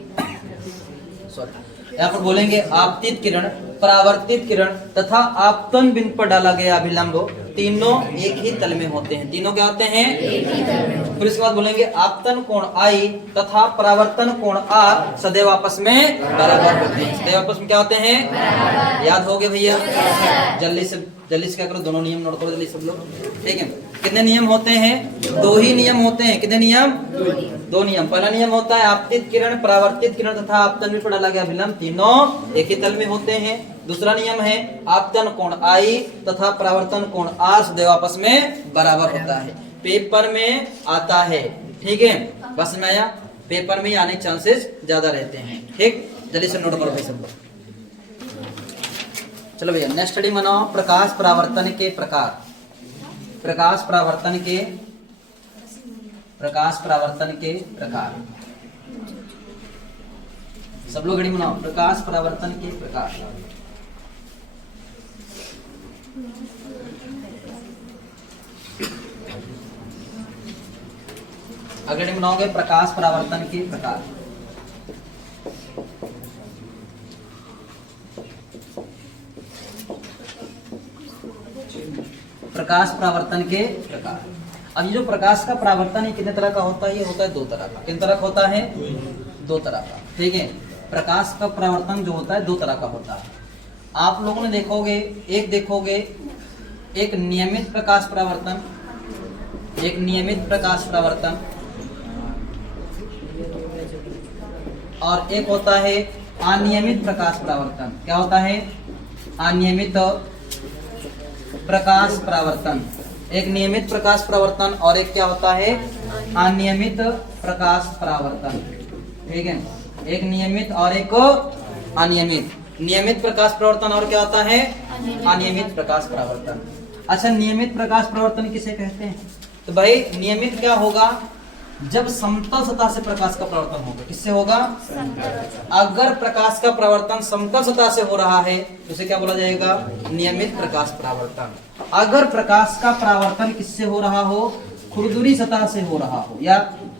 यहाँ पर बोलेंगे आपतित किरण, परावर्तित किरण तथा आपतन बिंदु पर डाला गया अभिलंब तीनों एक ही तल में होते हैं। तीनों क्या होते हैं? एक ही तल में। फिर इसके बाद बोलेंगे आपतन कोण I तथा परावर्तन कोण R सदैव आपस में बराबर होते हैं। सदैव आपस में क्या होते हैं? याद हो गए भैया? जल्दी से क्या करो, दोनों नियम नोट करो जल्दी सब लोग, ठीक है। कितने नियम होते हैं? दो ही नियम होते हैं। कितने नियम? दो नियम। पहला नियम होता है आपतित किरण, परावर्तित किरण तथा आपतन बिंदु पर डाला गया अभिलंब तीनों एक ही तल में होते हैं। दूसरा नियम है आपतन कोण I तथा परावर्तन कोण R सदैव आपस में बराबर होता है। पेपर में आता है, ठीक है, बस में आया, पेपर में आने के चांसेस ज्यादा रहते हैं, ठीक। जल्दी से नोट करो भाई सब लोग। चलो भैया नेक्स्ट स्टडी बनाओ, प्रकाश परावर्तन के प्रकार। प्रकाश परावर्तन के प्रकार। सब लोग घड़ी बनाओ, प्रकाश परावर्तन के प्रकार। अगली बनाओगे प्रकाश परावर्तन के प्रकार। प्रकाश परावर्तन के प्रकार। अब ये जो प्रकाश का परावर्तन है कितने तरह का होता है? ये होता है दो तरह का। कितने तरह का होता है? दो तरह का, ठीक है। प्रकाश का परावर्तन जो होता है दो तरह का होता है। आप लोगों ने देखोगे, एक नियमित प्रकाश परावर्तन, एक नियमित प्रकाश परावर्तन, और एक होता है अनियमित प्रकाश परावर्तन। क्या होता है? अनियमित प्रकाश परावर्तन। एक नियमित प्रकाश परावर्तन और एक क्या होता है? अनियमित प्रकाश परावर्तन, ठीक है। एक नियमित और एक अनियमित। नियमित प्रकाश परावर्तन और क्या होता है? अनियमित प्रकाश परावर्तन। अच्छा, नियमित प्रकाश परावर्तन किसे कहते हैं? तो भाई नियमित क्या होगा? जब समतल सतह से प्रकाश का परावर्तन होगा। किससे होगा? अगर प्रकाश का परावर्तन समतल सतह से हो रहा है तो उसे क्या बोला जाएगा? नियमित प्रकाश परावर्तन। अगर प्रकाश का परावर्तन किससे हो रहा हो? खुरदुरी सतह से हो रहा हो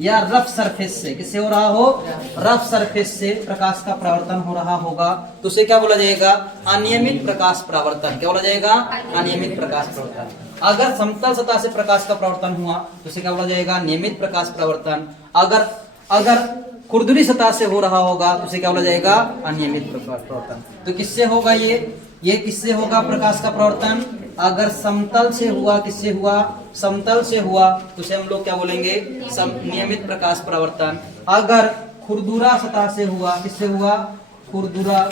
या रफ सरफेस से। किससे हो रहा हो? रफ सरफेस से प्रकाश का परावर्तन हो रहा होगा तो उसे क्या बोला जाएगा? अनियमित प्रकाश परावर्तन। क्या बोला जाएगा? अनियमित प्रकाश परावर्तन। अगर समतल सतह से प्रकाश का परावर्तन हुआ तो उसे क्या बोला जाएगा? नियमित प्रकाश परावर्तन। अगर खुरदुरी सतह से हो रहा होगा तो उसे क्या बोला जाएगा? अनियमित प्रकाश परावर्तन। तो किससे होगा ये किससे होगा प्रकाश का परावर्तन? अगर समतल से हुआ, किससे हुआ? समतल से हुआ तो उसे हम लोग क्या बोलेंगे? नियमित प्रकाश परावर्तन। अगर खुरदुरा सतह से हुआ, किससे हुआ? खुरदुरा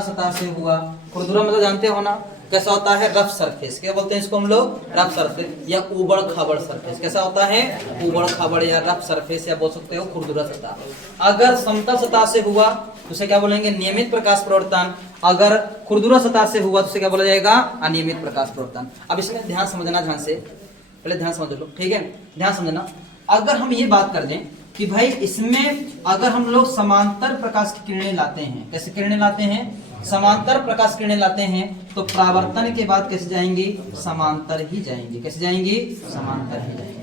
सतह से हुआ। खुरदुरा मतलब जानते हो ना कैसा होता है? Rough surface. क्या बोलते हैं इसको हम लोग? रफ सरफेस या उबड़ खाबड़ सरफेस। कैसा होता है? उबड़ खाबड़ या रफ सरफेस, या बोल सकते हो खुरदुरा सतह। अगर समतल सतह से हुआ तो उसे क्या बोलेंगे? नियमित प्रकाश परावर्तन। अगर खुरदुरा सतह से हुआ तो उसे क्या बोला जाएगा? अनियमित प्रकाश परावर्तन। अब इसमें ध्यान समझना, ध्यान से पहले ध्यान समझ लो, ठीक है। ध्यान समझना, अगर हम ये बात कर दें कि भाई इसमें अगर हम लोग समांतर प्रकाश की किरणें लाते हैं, कैसे किरणें लाते हैं? समांतर प्रकाश किरणें लाते हैं तो परावर्तन के बाद कैसे जाएंगी? समांतर ही जाएंगी। कैसे जाएंगी? समांतर ही जाएंगी।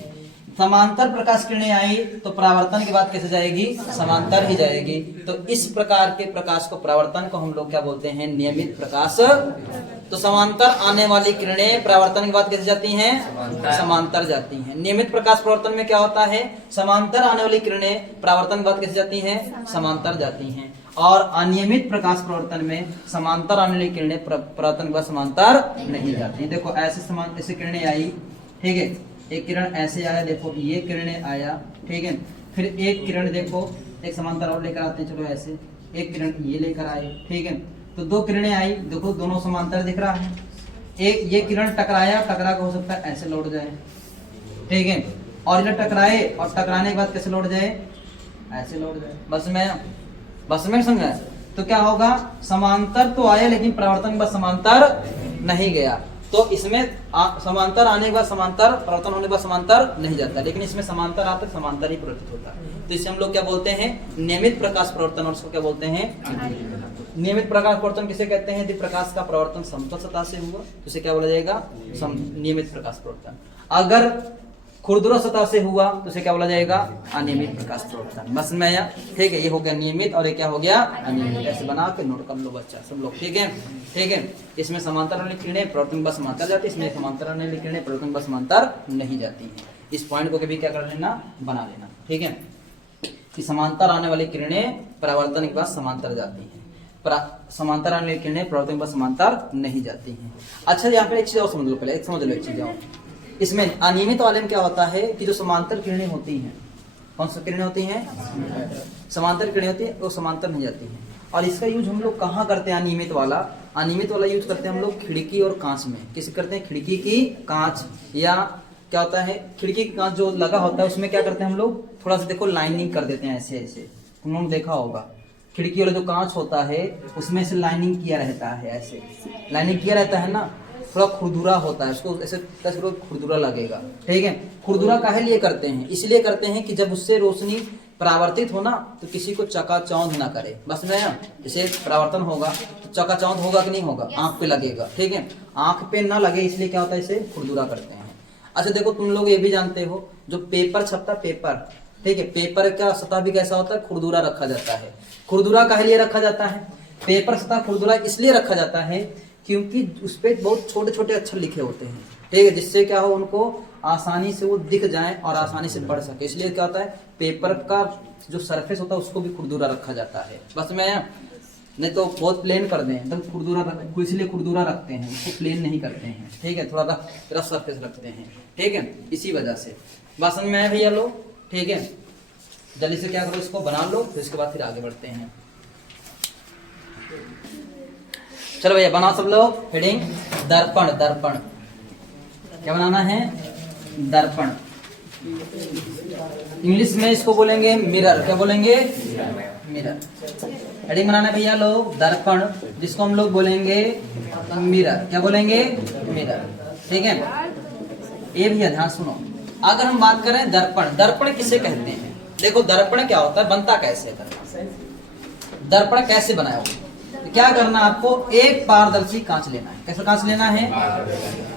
समांतर प्रकाश किरणें आई तो परावर्तन के बाद कैसे जाएगी? समांतर ही जाएगी। तो इस प्रकार के प्रकाश को, परावर्तन को हम लोग क्या बोलते हैं? नियमित प्रकाश। तो समांतर आने वाली किरणें परावर्तन के बाद कैसे जाती हैं? समांतर जाती हैं। नियमित प्रकाश परावर्तन में क्या होता है? समांतर आने वाली किरणें परावर्तन के बाद कैसे जाती हैं? समांतर जाती हैं। और अनियमित प्रकाश परावर्तन में समांतर आने वाली किरणें परावर्तन के बाद समांतर नहीं जाती। देखो ऐसे किरणें आई, ठीक है। एक किरण ऐसे आया, देखो ये किरणें आया, ठीक है। फिर एक किरण देखो, एक समांतर और लेकर आते हैं, चलो ऐसे एक किरण ये लेकर आए, ठीक है। तो दो किरणें आई, देखो दोनों समांतर दिख रहा है। एक ये किरण टकराया, टकरा के हो सकता है ऐसे लौट जाए, ठीक है। और ये टकराए और टकराने के बाद कैसे लौट जाए? ऐसे लौट जाए। बस में समझा? तो क्या होगा? समांतर तो आया लेकिन परावर्तन के बाद समांतर नहीं गया। तो इसमें समांतर आने के बाद समांतर, परावर्तन होने के बाद समांतर नहीं जाता, लेकिन इसमें समांतर आता है, समांतर ही परिवर्तित होता है। तो इसे हम लोग क्या बोलते हैं? नियमित प्रकाश परावर्तन। और इसको क्या बोलते हैं? नियमित प्रकाश परावर्तन किसे कहते हैं? यदि प्रकाश का परावर्तन समतल सतह से हुआ तो इसे क्या बोला जाएगा? नियमित प्रकाश परावर्तन। अगर खुरदुरा सतह से हुआ तो उसे क्या बोला जाएगा? अनियमित प्रकाश प्रवर्तन। बस में आया? ठीक है, ये हो गया नियमित और ये क्या हो गया? अनियमित। ऐसे बना के नोट कर लो बच्चा सब लोग। ठीक है, ठीक है। इसमें समांतर वाली किरणें प्रवर्तन बस समांतर जाती है, इसमें समांतर वाली किरणें प्रवर्तन बस समांतर नहीं जाती है। इस पॉइंट को कभी क्या कर लेना, बना लेना। ठीक है, कि समांतर आने वाली किरणें परावर्तन के बाद समांतर जाती हैं, समांतर आने वाली किरणें प्रवर्तन के बाद समांतर नहीं जाती हैं। अच्छा, यहाँ पे एक चीज और समझ लो, पहले एक समझ लो एक चीज और। इसमें अनियमित वाले में क्या होता है कि जो समांतर किरणें होती हैं, कौन सी किरणें होती हैं? समांतर किरणें होती हैं, वो समांतर नहीं जाती हैं। और इसका यूज हम लोग कहाँ करते हैं? अनियमित वाला यूज करते हैं हम लोग खिड़की और कांच में। किसे करते हैं? खिड़की की कांच, या क्या होता है खिड़की की कांच जो लगा होता है उसमें क्या करते हैं हम लोग, थोड़ा सा देखो लाइनिंग कर देते हैं ऐसे ऐसे। तुम लोगों ने देखा होगा खिड़की वाला जो कांच होता है उसमें से लाइनिंग किया रहता है, ऐसे लाइनिंग किया रहता है ना, थोड़ा खुरदुरा होता है, उसको ऐसे टच करो खुरदुरा लगेगा। ठीक है, खुरदुरा काहे लिए करते हैं? इसलिए करते हैं कि जब उससे रोशनी परावर्तित हो ना तो किसी को चकाचौंध ना करे। बस में जैसे परावर्तन होगा तो चकाचौंध होगा कि नहीं होगा? आंख पे लगेगा। ठीक है, आंख पे ना लगे इसलिए क्या होता है, इसे खुरदुरा करते हैं। अच्छा देखो, तुम लोग ये भी जानते हो जो पेपर छपता पेपर, ठीक है, पेपर का सतह भी कैसा होता है? खुरदुरा रखा जाता है। खुरदुरा काहे लिए रखा जाता है? पेपर सतह खुरदुरा इसलिए रखा जाता है क्योंकि उस पर बहुत छोटे छोटे अक्षर लिखे होते हैं। ठीक है, जिससे क्या हो, उनको आसानी से वो दिख जाए और आसानी से पढ़ सके, इसलिए क्या होता है पेपर का जो सरफेस होता है उसको भी खुरदुरा रखा जाता है। बस में नहीं तो बहुत प्लेन कर दें तो खुरदुरा, इसलिए खुरदुरा रखते हैं, उसको प्लेन नहीं करते हैं। ठीक है, थोड़ा रफ सरफेस रखते हैं। ठीक है, इसी वजह से। बात समझ में आया भैया लोग? ठीक है, जल्दी से क्या करो, इसको बना लो, फिर इसके बाद फिर आगे बढ़ते हैं। चलो भैया बनाओ सब लोग। हेडिंग दर्पण। दर्पण क्या बनाना है? दर्पण। इंग्लिश में इसको बोलेंगे मिरर। क्या बोलेंगे? मिरर। हेडिंग बनाना भैया लोग दर्पण, जिसको हम लोग बोलेंगे मिरर। क्या बोलेंगे? मिरर। ठीक है, ये भैया ध्यान सुनो। अगर हम बात करें दर्पण, दर्पण किसे कहते हैं? देखो दर्पण क्या होता है, बनता कैसे है, दर्पण कैसे बनाया हो? क्या करना आपको, एक पारदर्शी कांच लेना है। कैसा कांच लेना है?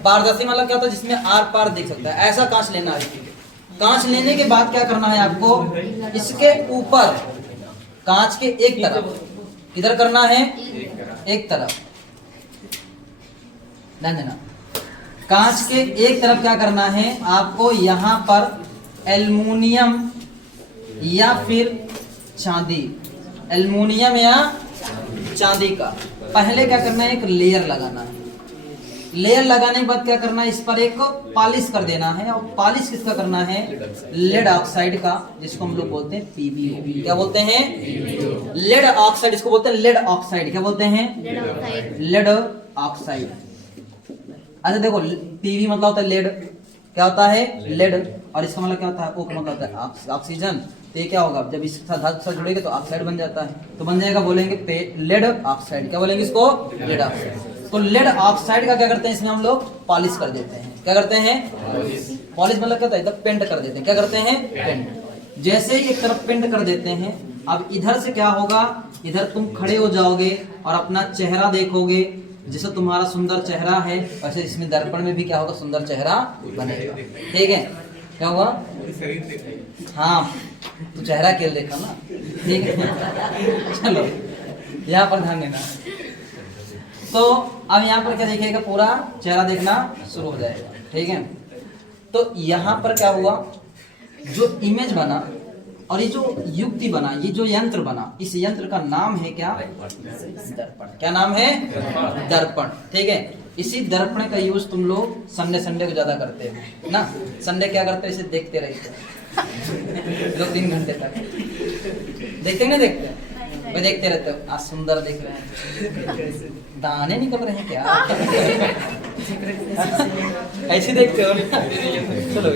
पारदर्शी मतलब क्या होता है? जिसमें आर पार दिख सकता है, ऐसा कांच लेना है। कांच लेने के बाद क्या करना है आपको, इसके ऊपर कांच के एक तरफ, किधर करना है? एक तरफ, ध्यान देना, कांच के एक तरफ क्या करना है आपको, यहां पर एल्युमिनियम या फिर चांदी, एल्युमिनियम या चांदी का पहले क्या करना है, एक लेयर लगाना है। लेयर लगाने के बाद क्या करना है, इस पर एक पॉलिश कर देना है। और पॉलिश किसका करना है? लेड ऑक्साइड का, जिसको हम लोग बोलते हैं पीबीओ। क्या बोलते हैं? लेड ऑक्साइड, इसको बोलते हैं लेड ऑक्साइड। क्या बोलते हैं? Lead oxide. अच्छा देखो, पीवी मतलब होता है लेड, क्या होता है? लेड। और इसका मतलब क्या होता है? ओ का मतलब होता है ऑक्सीजन। तो ये क्या होगा, जब इसके साथ धातु के साथ जुड़ेगा तो ऑक्साइड बन जाता है, तो बन जाएगा, बोलेंगे लेड ऑक्साइड। क्या बोलेंगे इसको? Lead oxide. तो लेड ऑक्साइड का क्या करते हैं, इसमें हम लोग पॉलिश कर देते हैं। क्या करते हैं? पॉलिश मतलब क्या होता है? इधर पेंट कर देते हैं। क्या करते हैं? पेंट। जैसे ही एक तरफ पेंट कर देते हैं, अब इधर से क्या होगा, इधर तुम खड़े हो जाओगे और अपना चेहरा देखोगे। जैसे तुम्हारा सुंदर चेहरा है वैसे इसमें दर्पण में भी क्या होगा, सुंदर चेहरा बनेगा। ठीक है, क्या हुआ? हाँ, तो चेहरा केवल देखा ना। ठीक है, चलो यहाँ पर ध्यान देना। तो अब यहाँ पर क्या देखिएगा, पूरा चेहरा देखना शुरू हो जाएगा। ठीक है, तो यहाँ पर क्या हुआ, जो इमेज बना और ये जो युक्ति बना, ये जो यंत्र बना, इस यंत्र का नाम है क्या? दर्पण। क्या नाम है? दर्पण। ठीक है, इसी दर्पण का यूज तुम लोग संडे को ज्यादा करते हो ना। संडे क्या करते हो, इसे देखते रहते 2-3 घंटे तक देखते नहीं देखते? मैं देखते रहते हो, आज सुंदर दिख रहे हैं, दाने निकल रहे हैं क्या? ऐसे देखते हो ना? चलो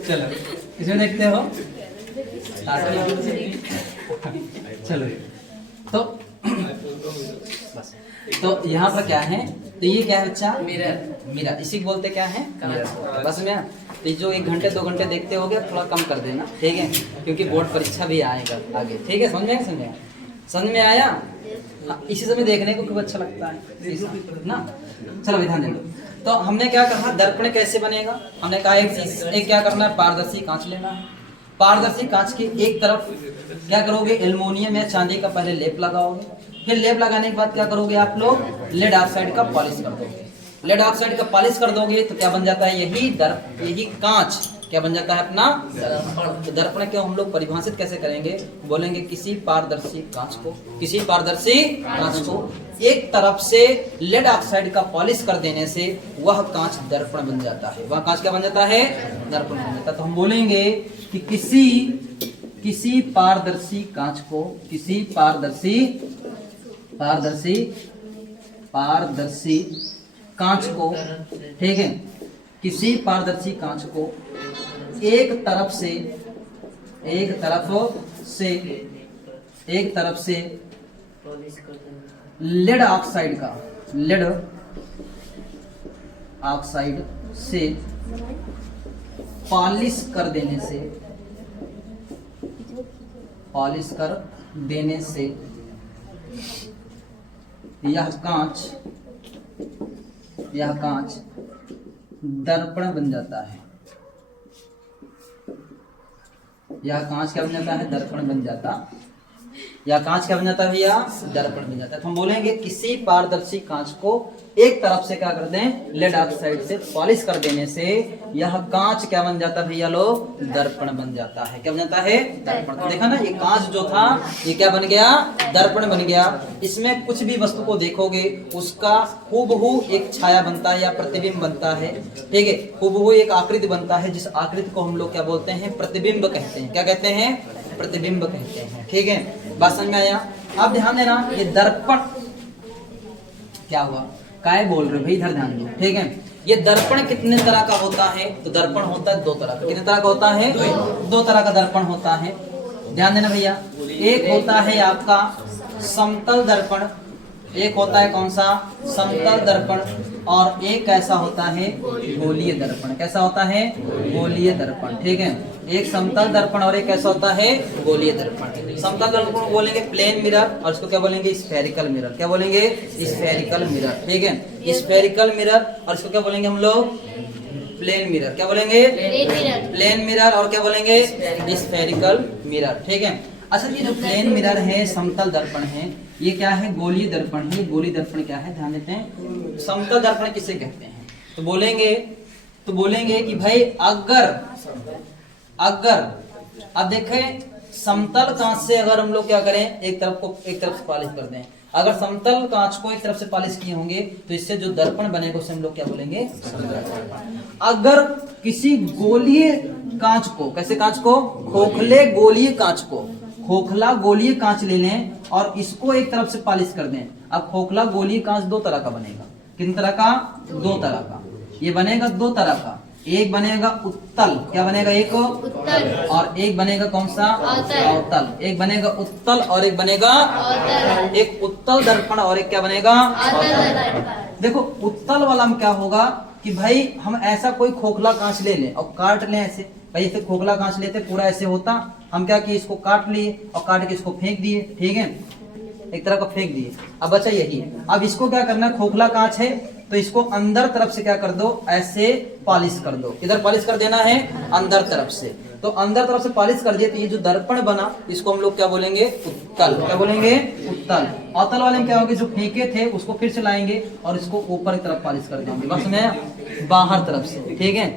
चलो इसमें देखते हो। चलो तो बस, तो यहाँ पर क्या है, तो ये क्या है बच्चा? मिरर। मिरर इसी को बोलते क्या है? मिरर। बस में तो जो 1 घंटे 2 घंटे देखते हो गए, थोड़ा कम कर देना। ठीक है, क्योंकि बोर्ड परीक्षा भी आएगा आगे। ठीक है, समझ में? समझ में आया? हाँ, इसी समय देखने को खूब अच्छा लगता है ना। चलो अभी ध्यान दो। तो हमने क्या करना, दर्पण कैसे बनेगा, हमने कहा एक क्या करना है, पारदर्शी कांच लेना है। पारदर्शी कांच की एक तरफ क्या करोगे, एल्युमिनियम या चांदी का पहले लेप लगाओगे, फिर लेप लगाने के बाद क्या करोगे आप लोग, लेड ऑक्साइड का पॉलिश कर दोगे। लेड ऑक्साइड का पॉलिश कर दोगे तो क्या बन जाता है, यही कांच क्या बन जाता है अपना दर्पण। तो दर्पण को हम लोग परिभाषित कैसे करेंगे, बोलेंगे किसी पारदर्शी कांच को एक तरफ से लेड ऑक्साइड का पॉलिश कर देने से वह कांच दर्पण बन जाता है। वह कांच क्या बन जाता है, दर्पण बन जाता है। तो हम बोलेंगे कि किसी पारदर्शी कांच को, किसी पारदर्शी कांच को, ठीक है, किसी पारदर्शी कांच को एक तरफ से लेड ऑक्साइड से पॉलिश कर देने से यह कांच दर्पण बन जाता है। यह कांच क्या बन जाता है, दर्पण बन जाता। या कांच क्या बन जाता है भैया, दर्पण बन जाता है। तो हम बोलेंगे किसी पारदर्शी कांच को एक तरफ से क्या कर दें, लेड ऑक्साइड से पॉलिश कर देने से यह कांच क्या बन जाता है भैया लोग, दर्पण बन जाता है। क्या बन जाता है, दर्पण। तो देखा ना, ये कांच जो था ये क्या बन गया, दर्पण बन गया। इसमें कुछ भी वस्तु को देखोगे उसका हूबहू एक छाया बनता है या प्रतिबिंब बनता है, ठीक है, हूबहू एक आकृति बनता है, जिस आकृति को हम लोग क्या बोलते हैं, प्रतिबिंब कहते हैं। क्या कहते हैं, प्रतिबिंब कहते हैं। ठीक है, बात समझ में आया? अब ध्यान देना, ये दर्पण क्या हुआ, काय बोल रहे हो भाई, इधर ध्यान दो। ठीक है, ये दर्पण कितने तरह का होता है, तो दर्पण होता है दो तरह का। कितने तरह का होता है, दो तरह का दर्पण होता है। ध्यान देना भैया, एक होता है आपका समतल दर्पण, एक होता है कौन सा, समतल दर्पण, और एक ऐसा होता है गोलीय दर्पण। कैसा होता है, गोलीय दर्पण। ठीक है, एक समतल दर्पण और एक कैसा होता है, गोलीय दर्पण। समतल दर्पण को बोलेंगे प्लेन मिरर, और इसको क्या बोलेंगे, स्फेरिकल मिरर। क्या बोलेंगे, स्फेरिकल मिरर। ठीक है, स्फेरिकल मिरर, और इसको क्या बोलेंगे हम लोग, प्लेन मिरर। क्या बोलेंगे, प्लेन मिरर, और क्या बोलेंगे, स्फेरिकल मिरर। ठीक है, अच्छा ये जो प्लेन मिरर है, समतल दर्पण है, ये क्या है, गोलीय दर्पण है। गोलीय दर्पण क्या है, ध्यान देते हैं। समतल दर्पण किसे कहते हैं, तो बोलेंगे कि भाई अगर अब देखें, समतल कांच से अगर हम लोग क्या करें, एक तरफ से पॉलिश कर दें, अगर समतल कांच को एक तरफ से पॉलिश किए होंगे तो इससे जो दर्पण बनेगा उसे हम लोग क्या बोलेंगे, अगर किसी गोलीय कांच को, कैसे कांच को, खोखले गोलीय कांच को, खोखला गोलीय कांच ले लें और इसको एक तरफ से पॉलिश कर दें। अब खोखला गोलीय कांच दो तरह का बनेगा। किन तरह का, दो तरह का। ये बनेगा दो तरह का, एक बनेगा उत्तल। क्या बनेगा, एक उत्तल, और एक बनेगा कौन सा, अवतल। एक बनेगा उत्तल और एक बनेगा अवतल। एक उत्तल दर्पण और एक क्या बनेगा, अवतल। देखो उत्तल वाला में क्या होगा कि भाई हम ऐसा कोई खोखला कांच ले लें और काट लें ऐसे, भाई ऐसे खोखला कांच लेते पूरा ऐसे होता, हम क्या किए, इसको काट लिए और काट के इसको फेंक दिए। ठीक है, एक तरह का फेंक दिए। अब बचा यही, अब इसको क्या करना है, खोखला कांच है तो इसको अंदर तरफ से क्या कर दो, ऐसे पॉलिश कर दो। इधर पॉलिश कर देना है, अंदर तरफ से। तो अंदर तरफ से पॉलिश कर दिए तो ये जो दर्पण बना इसको हम लोग क्या बोलेंगे, उत्तल। क्या बोलेंगे, उत्तल। अवतल वाले में क्या होगा, जो फेंके थे उसको फिर से लाएंगे और इसको ऊपर की तरफ पॉलिश कर देंगे, बस में बाहर तरफ से। ठीक है,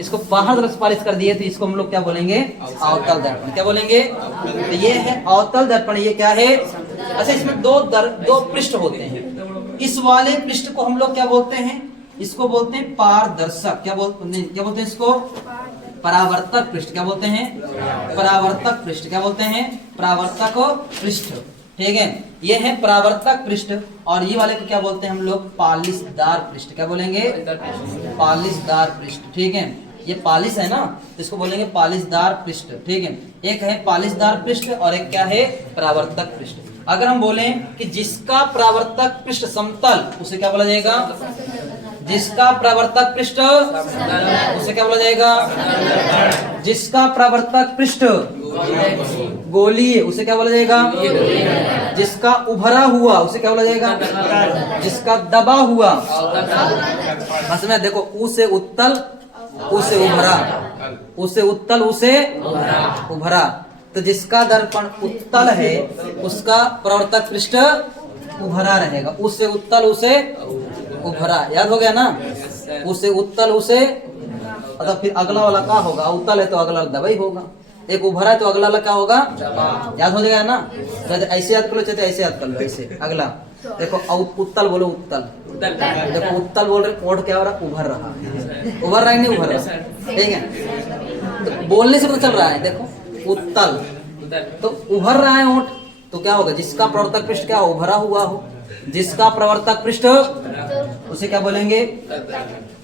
इसको बाहर तरफ से पॉलिश कर दिए तो इसको हम लोग क्या बोलेंगे, अवतल दर्पण। क्या बोलेंगे, तो ये है अवतल दर्पण। ये क्या है, अच्छा इसमें दो पृष्ठ होते हैं। इस वाले पृष्ठ को हम लोग क्या बोलते हैं, इसको बोलते हैं पारदर्शक। क्या बोलते हैं इसको, परावर्तक पृष्ठ। क्या बोलते हैं, परावर्तक पृष्ठ। क्या बोलते हैं, परावर्तक पृष्ठ। ठीक है, ये है परावर्तक पृष्ठ, और ये वाले को क्या बोलते हैं हम लोग, पॉलिशदार पृष्ठ। क्या बोलेंगे, पॉलिशदार पृष्ठ। ठीक है, ये पॉलिश है ना, तो इसको बोलेंगे पॉलिशदार पृष्ठ। ठीक है, एक है पॉलिशदार पृष्ठ और एक क्या है, परावर्तक पृष्ठ। अगर हम बोलें कि जिसका परावर्तक पृष्ठ समतल, उसे क्या बोला जाएगा, जिसका परावर्तक पृष्ठ, उसे क्या बोला जाएगा, जिसका परावर्तक पृष्ठ गोलीय उसे क्या बोला जाएगा? जिसका उभरा हुआ उसे क्या बोला जाएगा? जिसका दबा हुआ। बस में देखो, उ से उत्तल, उ से उभरा, उ से उत्तल, उ से उभरा। तो जिसका दर्पण उत्तल है उसका प्रवर्तक पृष्ठ उभरा रहेगा। उसे उत्तल, उसे उभरा, याद हो गया ना? उसे उत्तल, उसे, मतलब फिर अगला वाला क्या होगा? उत्तल है तो अगला दबाई होगा, एक उभरा है तो अगला वाला क्या होगा? याद हो जाएगा ना? तो ऐसे याद कर लो, चाहते ऐसे याद कर लो, ऐसे। अगला देखो, उत्तल बोलो, उत्तल। देखो उत्तल बोल रहे, ओठ क्या हो रहा? उभर रहा है। उभर रहा है नहीं उभर रहा? ठीक है, तो बोलने से पता चल रहा है। देखो उत्तल तो उभर रहा है ओठ, तो क्या होगा? जिसका प्रवर्तक पृष्ठ क्या उभरा हुआ हो, जिसका प्रवर्तक पृष्ठ उसे क्या बोलेंगे?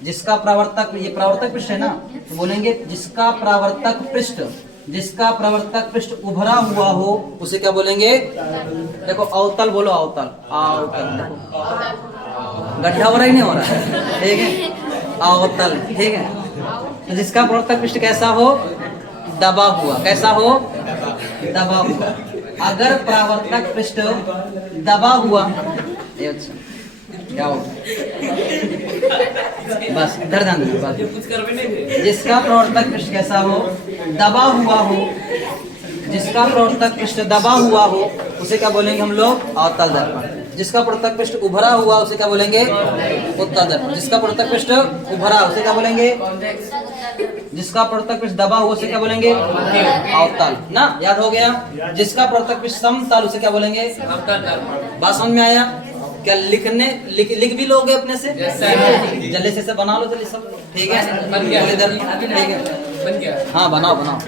जिसका प्रवर्तक, ये प्रवर्तक पृष्ठ है ना, तो बोलेंगे जिसका प्रवर्तक पृष्ठ, जिसका प्रवर्तक पृष्ठ उभरा हुआ हो उसे क्या बोलेंगे? देखो अवतल बोलो, अवतल, अवतल। देखो गड्ढा हो रहा ही नहीं हो रहा है, ठीक है? अवतल, ठीक है। तो जिसका प्रवर्तक पृष्ठ कैसा हो? दबा हुआ। कैसा हो? दबा हुआ। अगर प्रवर्तक पृष्ठ दबा हुआ, अच्छा क्या हो? बस इधर ध्यान दो, बस। जिसका प्रवर्तक पृष्ठ कैसा हो? दबा हुआ हो। जिसका प्रवर्तक पृष्ठ दबा हुआ हो उसे क्या बोलेंगे हम लोग? अवतल दर्पण। जिसका प्रवर्तक पृष्ठ उभरा हुआ उसे क्या बोलेंगे? उत्तल दर्पण। जिसका प्रवर्तक पृष्ठ उभरा उसे क्या बोलेंगे? जिसका प्रवर्तक पृष्ठ दबा हुआ उसे क्या बोलेंगे? अवतल ना, याद हो गया? जिसका प्रवर्तक पृष्ठ समतल उसे क्या बोलेंगे? बात समझ में आया? क्या लिख भी लोगे अपने से? जल्दी से बना लो जल्दी सब, ठीक है? बन गया, ठीक है, बन गया। हाँ बनाओ बनाओ,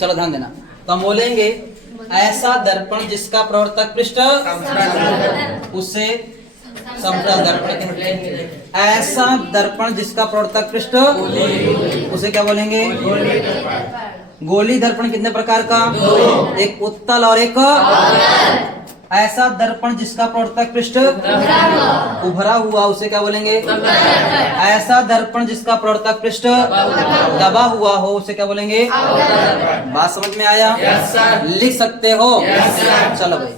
चलो ध्यान देना। तो हम बोलेंगे ऐसा दर्पण जिसका प्रवर्तक पृष्ठ उसे समतल दर्पण कहते हैं। ऐसा दर्पण जिसका प्रवर्तक पृष्ठ उसे क्या बोलेंगे? गोली दर्पण कितने प्रकार का? एक उत्तल और एक। ऐसा दर्पण जिसका प्रवर्तक पृष्ठ उभरा हुआ उसे क्या बोलेंगे? ऐसा दर्पण जिसका प्रवर्तक पृष्ठ दबा हुआ हो उसे क्या बोलेंगे? बात समझ में आया? लिख सकते हो? चलो भाई,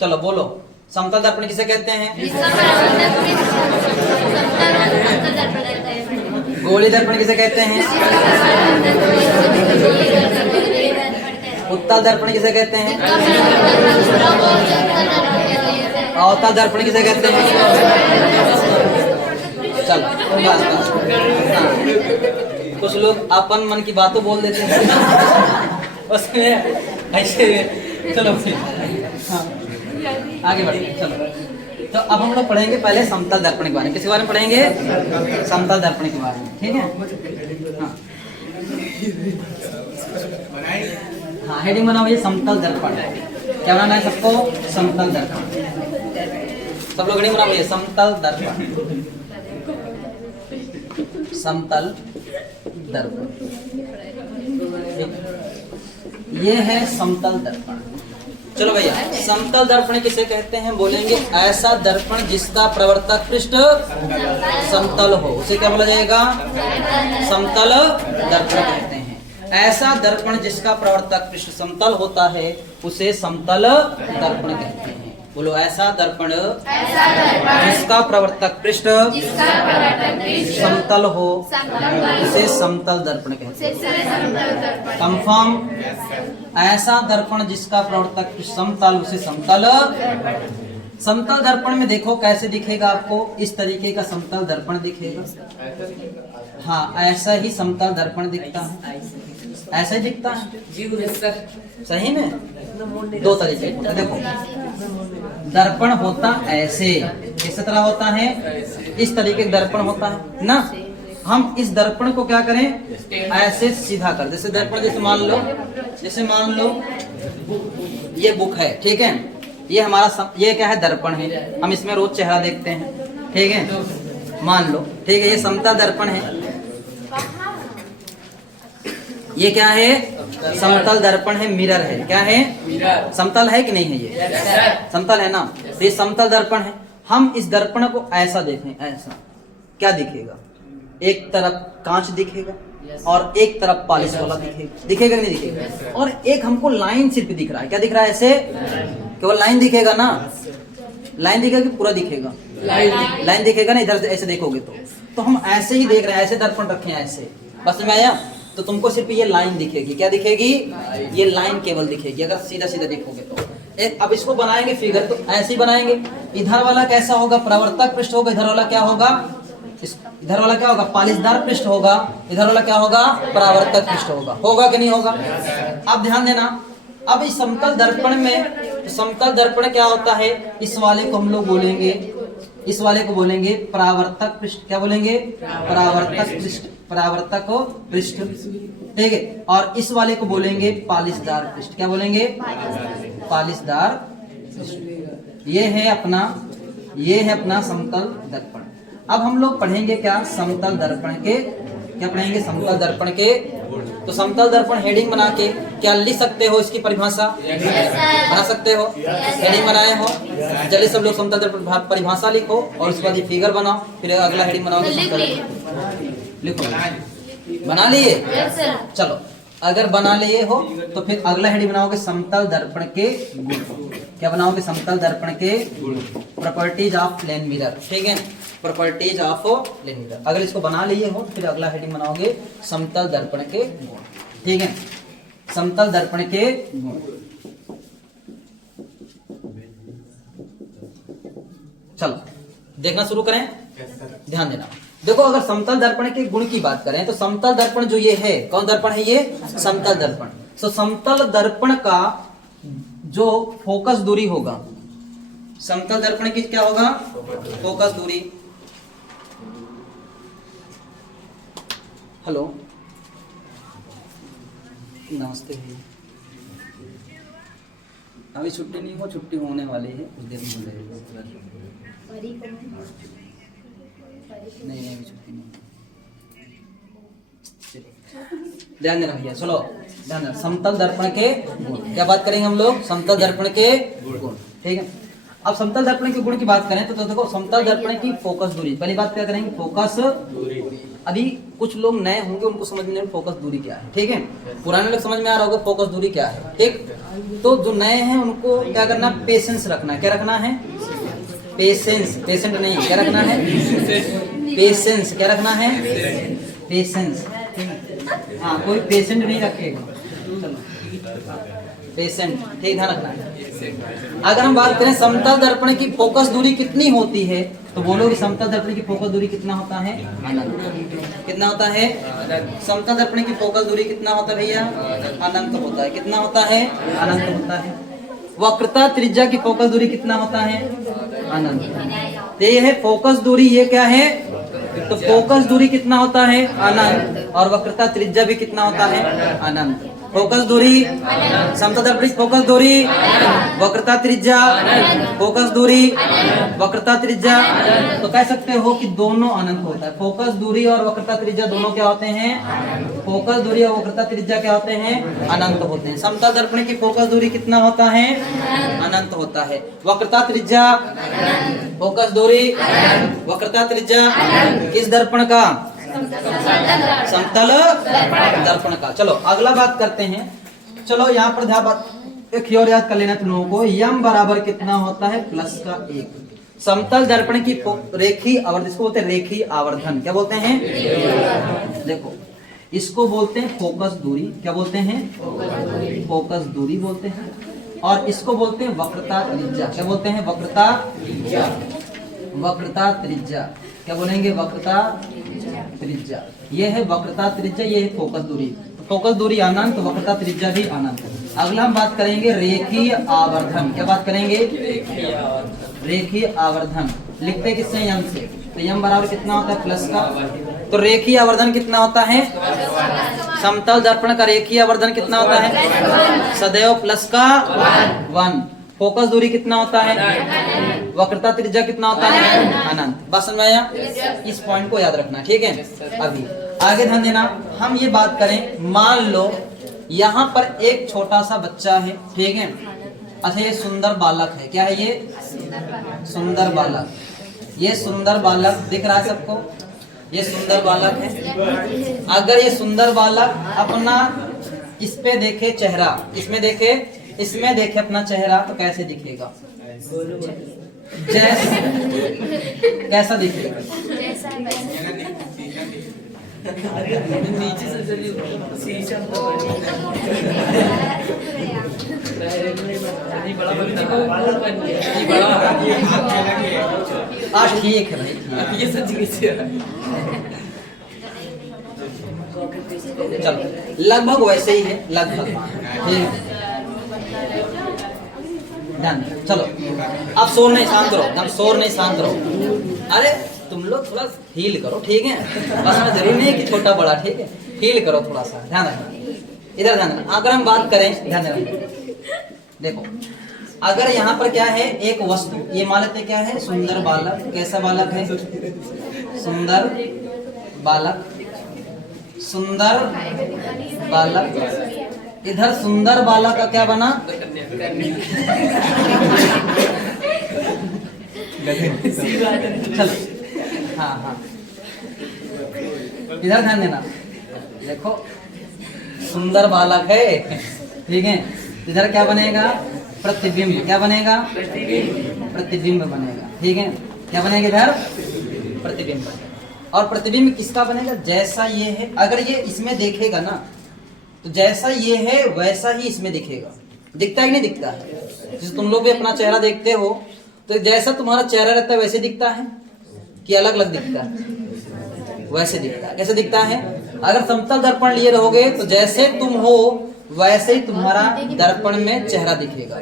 चलो बोलो, समतल दर्पण किसे कहते हैं? गोली दर्पण किसे कहते हैं? उत्तल दर्पण किसे कहते हैं? अवतल दर्पण किसे कहते हैं? चलो कुछ लोग अपन मन की बातों बोल देते हैं उसमें ऐसे। चलो हाँ आगे बढ़ते, चलो। तो अब हम लोग पढ़ेंगे पहले समतल दर्पण के बारे में। किसके बारे में पढ़ेंगे? समतल दर्पण के बारे में, ठीक है? हाँ हाँ, हेडिंग बनाओ ये समतल दर्पण। क्या बनाना है सबको? समतल दर्पण। सब लोग हेडिंग बनाओ ये समतल दर्पण। समतल दर्पण, ये है समतल दर्पण। चलो भैया, समतल दर्पण किसे कहते हैं? बोलेंगे ऐसा दर्पण जिसका प्रवर्तक पृष्ठ समतल हो उसे क्या बोला जाएगा? समतल दर्पण कहते हैं। ऐसा दर्पण जिसका प्रवर्तक पृष्ठ समतल होता है उसे समतल दर्पण कहते हैं। बोलो, ऐसा दर्पण जिसका प्रवर्तक पृष्ठ समतल हो उसे समतल दर्पण कहते हैं। कंफर्म? ऐसा दर्पण जिसका प्रवर्तक पृष्ठ समतल उसे समतल। समतल दर्पण में देखो कैसे दिखेगा आपको? इस तरीके का समतल दर्पण दिखेगा। हाँ, ऐसा ही समतल दर्पण दिखता है, ऐसा ही दिखता है। सही में दो तरीके होता है। देखो, दर्पण होता ऐसे, किस तरह होता है? इस तरीके का दर्पण होता है ना। हम इस दर्पण को क्या करें? ऐसे सीधा कर, जैसे दर्पण, जैसे मान लो ये बुक है, ठीक है? ये हमारा ये क्या है? दर्पण है। हम इसमें रोज चेहरा देखते हैं, ठीक है? मान लो, ठीक है? ये समतल दर्पण है। ये क्या है? समतल दर्पण है, मिरर है। क्या है? समतल है कि नहीं है? ये समतल है ना। तो ये समतल दर्पण है। हम इस दर्पण को ऐसा देखें, ऐसा क्या दिखेगा? एक तरफ कांच दिखेगा, और एक तरफ पॉलिश वाला दिखेगा, दिखेगा कि नहीं दिखेगा? और एक हमको लाइन सिर्फ दिख रहा है, क्या दिख रहा है? ऐसे केवल लाइन दिखेगा ना, लाइन दिखेगा कि पूरा दिखेगा? लाइन दिखेगा ना, इधर से ऐसे देखोगे तो हम ऐसे ही देख रहे हैं, ऐसे दर्पण रखे हैं ऐसे, बस में आया? तो तुमको सिर्फ ये लाइन दिखेगी, क्या दिखेगी? ये लाइन केवल दिखेगी अगर सीधा सीधा देखोगे तो। अब इसको बनाएंगे फिगर तो ऐसे ही बनाएंगे। इधर वाला कैसा होगा? परावर्तक पृष्ठ होगा। इधर वाला क्या होगा? इधर वाला क्या होगा? पालिशदार पृष्ठ होगा। इधर वाला क्या होगा? परावर्तक पृष्ठ होगा। होगा कि नहीं होगा? अब ध्यान देना, अब इस समतल दर्पण में, समतल दर्पण क्या होता है? इस वाले को हम लोग बोलेंगे, इस वाले को बोलेंगे परावर्तक पृष्ठ। क्या बोलेंगे? परावर्तक पृष्ठ, परावर्तक पृष्ठ, ठीक है। और इस वाले को बोलेंगे पालिशदार पृष्ठ। क्या बोलेंगे? पालिशदार पृष्ठ। ये है अपना समतल दर्पण। अब हम लोग पढ़ेंगे क्या? समतल दर्पण के, क्या पढ़ेंगे? समतल दर्पण के। तो समतल दर्पण हेडिंग बना के क्या लिख सकते हो? इसकी परिभाषा बना सकते हो? हेडिंग बनाए हो? चलिए सब लोग समतल दर्पण परिभाषा लिखो और उसके बाद ये फिगर बनाओ, फिर अगला हेडिंग बनाओ। लिखो, बना लिए? चलो, अगर बना लिए हो तो फिर अगला हेडिंग बनाओगे समतल दर्पण के गुण। क्या बनाओगे? समतल दर्पण के प्रॉपर्टीज ऑफ प्लेन मिरर, ठीक है? Properties of plane mirror. अगर इसको बना लिए हो तो फिर अगला हेडिंग बनाओगे समतल दर्पण के गुण, ठीक है? समतल दर्पण के गुण। चलो देखना शुरू करें, ध्यान देना। देखो, अगर समतल दर्पण के गुण की बात करें तो समतल दर्पण जो ये है, कौन दर्पण है? ये समतल दर्पण। तो समतल दर्पण का जो फोकस दूरी होगा, समतल दर्पण की क्या होगा? फोकस दूरी। हेलो, नमस्ते भैया। अभी छुट्टी नहीं हो, छुट्टी होने वाली है, कुछ देर में हो जाएगी। नहीं अभी छुट्टी नहीं। ध्यान देना भैया, चलो ध्यान देना। समतल दर्पण के गुण, क्या बात करेंगे हम लोग? समतल दर्पण के गुण, ठीक है? अब समतल दर्पण के गुण की बात करें तो देखो, समतल दर्पण की फोकस दूरी। पहली बात क्या करेंगे? फोकस दूरी। अभी कुछ लोग नए होंगे, उनको समझ में फोकस दूरी क्या है, ठीक है? पुराने लोग समझ में आ रहा होगा फोकस दूरी क्या है, ठीक? तो जो नए हैं उनको क्या करना? पेशेंस रखना है। क्या रखना है? पेशेंस, पेशेंट नहीं, क्या रखना है? पेशेंस। क्या रखना है? पेशेंस। हाँ, कोई पेशेंट नहीं रखेगा, पेशेंट, ठीक, ध्यान रखना है। अगर हम बात करें समतल दर्पण की फोकस दूरी कितनी होती है तो बोलोगे समतल दर्पण की फोकस दूरी कितना होता है? अनंत। कितना होता है? समतल दर्पण की फोकस दूरी कितना होता है भैया? अनंत होता है। कितना होता है? अनंत होता है। वक्रता त्रिज्या की फोकस दूरी कितना होता है? अनंत। तो ये है फोकस दूरी, ये क्या है? तो फोकस दूरी कितना होता है? अनंत। और वक्रता त्रिज्या भी कितना होता है? अनंत। फोकस दूरी, समतल दर्पण की फोकस दूरी, वक्रता त्रिज्या, फोकस दूरी, वक्रता त्रिज्या, तो कह सकते हो कि दोनों अनंत होता है। फोकस दूरी और वक्रता त्रिज्या दोनों क्या होते हैं? फोकस दूरी और वक्रता त्रिज्या क्या होते हैं? अनंत होते हैं। समतल दर्पण की फोकस दूरी कितना होता है? अनंत होता है। वक्रता त्रिज्या, फोकस दूरी, वक्रता त्रिज्या किस दर्पण का? समतल दर्पण का। चलो अगला बात करते हैं। चलो यहाँ पर ध्यान बात एक और याद कर लेना तुम लोगों को। यम बराबर कितना होता है? प्लस का 1। समतल दर्पण की रेखीय आवर्धन, इसको बोलते हैं रेखीय आवर्धन। क्या बोलते हैं? देखो, इसको बोलते हैं फोकस दूरी। क्या बोलते हैं? फोकस दूरी बोलते हैं। और इसको बोलते हैं वक्रता त्रिज्या। क्या बोलते हैं? वक्रता त्रिज्या। वक्रता त्रिज्या क्या बोलेंगे? वक्रता त्रिज्या। ये है वक्रता त्रिज्या, ये है फोकस दूरी। तो फोकस दूरी अनंत, वक्रता त्रिज्या भी अनंत। अगला हम बात करेंगे रेखीय आवर्धन। क्या बात करेंगे? रेखीय आवर्धन। लिखते किससे? यम से। तो यम बराबर कितना होता है? प्लस का। तो रेखीय आवर्धन कितना होता है? समतल दर्पण का रेखीय आवर्धन कितना होता है? सदैव प्लस का 1। फोकस दूरी कितना होता है? वक्रता त्रिज्या कितना होता है? अनंत। बस समझ में आया? इस पॉइंट को याद रखना, ठीक है? अभी आगे ध्यान देना। हम ये बात करें, मान लो यहाँ पर एक छोटा सा बच्चा है, ठीक है? अच्छा, ये सुंदर बालक है। क्या है ये? सुंदर बालक। ये सुंदर बालक दिख रहा है सबको? ये सुंदर बालक है। अगर ये सुंदर बालक अपना इस पे देखे चेहरा, इसमें देखे अपना चेहरा, तो कैसे दिखेगा? जैसे कैसा दिखेगा? नीचे से ठीक है भाई, ये सच चलो लगभग वैसे ही है, लगभग ठीक। ध्यान चलो, अब शोर नहीं, शांत रहो, एकदम शोर नहीं, शांत रहो। अरे तुम लोग थोड़ा हील करो, ठीक है? बस मैं जरूरी नहीं है कि छोटा बड़ा, ठीक है? हील करो थोड़ा सा, ध्यान रखना, इधर ध्यान रखना। अगर हम बात करें, ध्यान रखना, देखो अगर यहाँ पर क्या है, एक वस्तु, ये मान लेते क्या है, सुंदर बालक। कैसा बालक है? सुंदर बालक, सुंदर बालक। इधर सुंदर बालक का क्या बना? चलो हाँ हाँ, इधर ध्यान देना, देखो सुंदर बालक है, ठीक है? इधर क्या बनेगा? प्रतिबिंब। क्या बनेगा? प्रतिबिंब बनेगा, ठीक है? क्या बनेगा इधर? प्रतिबिंब। और प्रतिबिंब किसका बनेगा? जैसा ये है, अगर ये इसमें देखेगा ना, तो जैसा ये है वैसा ही इसमें दिखेगा। दिखता है कि नहीं दिखता है? जैसे तुम लोग भी अपना चेहरा देखते हो, तो जैसा तुम्हारा चेहरा रहता है वैसे दिखता है कि अलग अलग दिखता है? वैसे दिखता है। कैसे दिखता है? अगर समतल दर्पण लिए रहोगे तो जैसे तुम हो वैसे ही तुम्हारा दर्पण में चेहरा दिखेगा,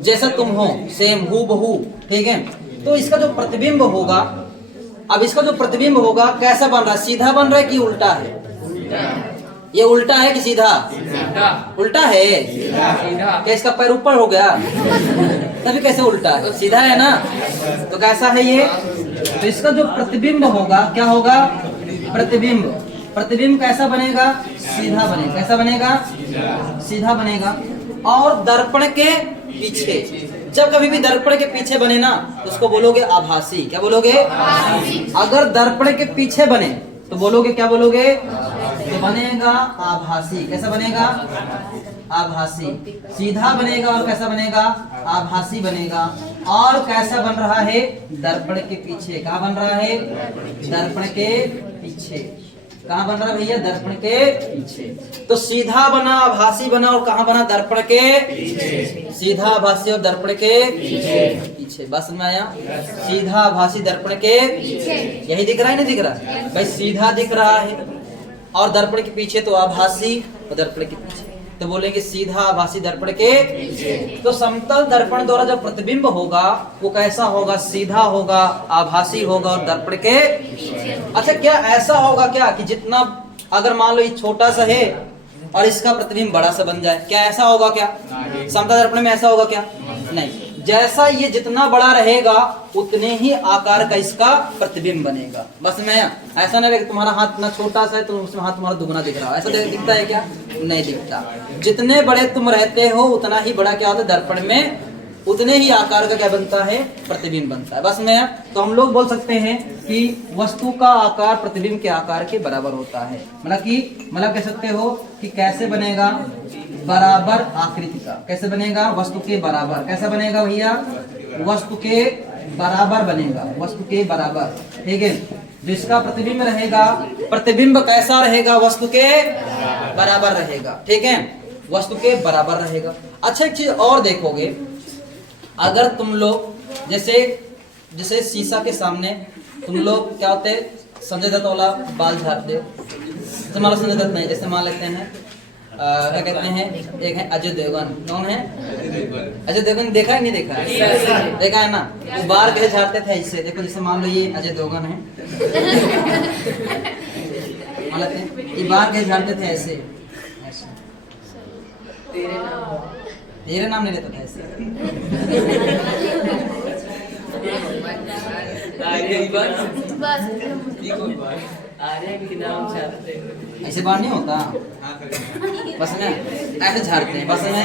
जैसा तुम हो सेम हूबहू, ठीक है? तो इसका जो प्रतिबिंब होगा, अब इसका जो प्रतिबिंब होगा कैसा बन रहा है? सीधा बन रहा है कि उल्टा है? ये उल्टा है कि सीधा? उल्टा है। क्या इसका पैर ऊपर हो गया? तभी कैसे उल्टा है? सीधा है ना? तो कैसा है ये? तो इसका जो प्रतिबिंब होगा क्या होगा? प्रतिबिंब। प्रतिबिंब कैसा बनेगा? सीधा बनेगा। कैसा बनेगा? सीधा बनेगा। और दर्पण के पीछे, जब कभी भी दर्पण के पीछे बने ना, तो उसको बोलोगे आभासी। क्या बोलोगे? अगर दर्पण के पीछे बने तो बोलोगे, क्या बोलोगे? तो बनेगा आभासी। कैसा बनेगा? आभासी। सीधा बनेगा और कैसा बनेगा? आभासी बनेगा। और कैसा बन रहा है? दर्पण के पीछे। कहाँ बन रहा है? दर्पण के पीछे। कहाँ बन रहा है भैया? दर्पण के पीछे। तो सीधा बना, आभासी बना, और कहाँ बना? दर्पण के पीछे। सीधा, आभासी और दर्पण के पीछे। बस में आया? सीधा, आभासी, दर्पण के पीछे। यही दिख रहा है? नहीं दिख रहा भाई? सीधा दिख रहा है और दर्पण के पीछे, तो आभासी और दर्पण के पीछे, तो बोलेंगे सीधा, आभासी, दर्पण के पीछे। तो समतल दर्पण द्वारा जो प्रतिबिंब होगा वो कैसा होगा? सीधा होगा, आभासी होगा और दर्पण के पीछे। अच्छा, क्या ऐसा होगा क्या कि जितना, अगर मान लो ये छोटा सा है और इसका प्रतिबिंब बड़ा सा बन जाए, क्या ऐसा होगा? क्या समतल दर्पण में ऐसा होगा क्या? नहीं। जैसा ये जितना बड़ा रहेगा उतने ही आकार का इसका प्रतिबिंब बनेगा। बस में ऐसा नहीं कि तुम्हारा हाथ इतना छोटा सा है तो उसमें हाथ तुम्हारा दुगना दिख रहा है, ऐसा दिखता है क्या? नहीं दिखता। जितने बड़े तुम रहते हो उतना ही बड़ा क्या होता है? दर्पण में उतने ही आकार का क्या बनता है? प्रतिबिंब बनता है। बस में तो हम लोग बोल सकते हैं कि वस्तु का आकार प्रतिबिंब के आकार के बराबर होता है। मतलब कह सकते हो कि कैसे बनेगा? बराबर आकृति का। कैसे बनेगा? वस्तु के बराबर। कैसा बनेगा भैया? वस्तु के बराबर बनेगा। वस्तु के बराबर, ठीक है? जिसका प्रतिबिंब रहेगा, प्रतिबिंब कैसा रहेगा? वस्तु के बराबर रहेगा, ठीक है? वस्तु के बराबर रहेगा। अच्छा, एक चीज और देखोगे, अगर तुम लोग जैसे शीशा के सामने तुम लोग क्या होते, संजय दत्त वाला बाल झाड़ते, तुम्हारा संजय दत्त नहीं, जैसे मान लेते हैं क्या कहते हैं, एक है अजय देवगन। कौन है? अजय देवगन। देखा है नहीं देखा है? देखा है ना? वो बाल कैसे झाड़ते थे ऐसे, देखो जैसे मान लो ये अजय देवगन है, मान लेते हैं ये बाल कैसे झाड़ते थे ऐसे, तेरे नाम नहीं लेता था ऐसे। ऐसे बाल नहीं होता, बस में ऐसे झाड़ते हैं, बस में।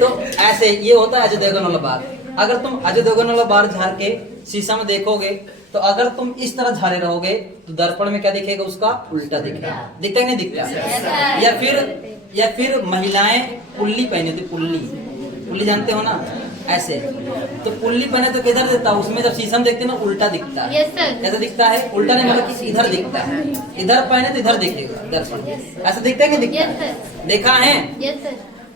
तो ऐसे ये होता है अजय देवगन वाला बाल। अगर तुम अजय देवगन वाला बाल झाड़ के शीशा में देखोगे तो अगर तुम इस तरह झाड़े रहोगे तो दर्पण में क्या दिखेगा, उसका उल्टा दिखेगा। दिखता है नहीं दिखता? या फिर महिलाएं पुल्ली पहने थी, पुल्ली जानते हो ना, ऐसे तो पुल्ली पहने तो किधर दिखता है, उसमें जब शीशा में देखते हैं ना उल्टा दिखता है। कैसा दिखता है? उल्टा नहीं, मतलब कि इधर दिखता है, इधर पहने तो इधर दिखेगा दर्पण। ऐसा दिखता है कि दिखता? देखा है?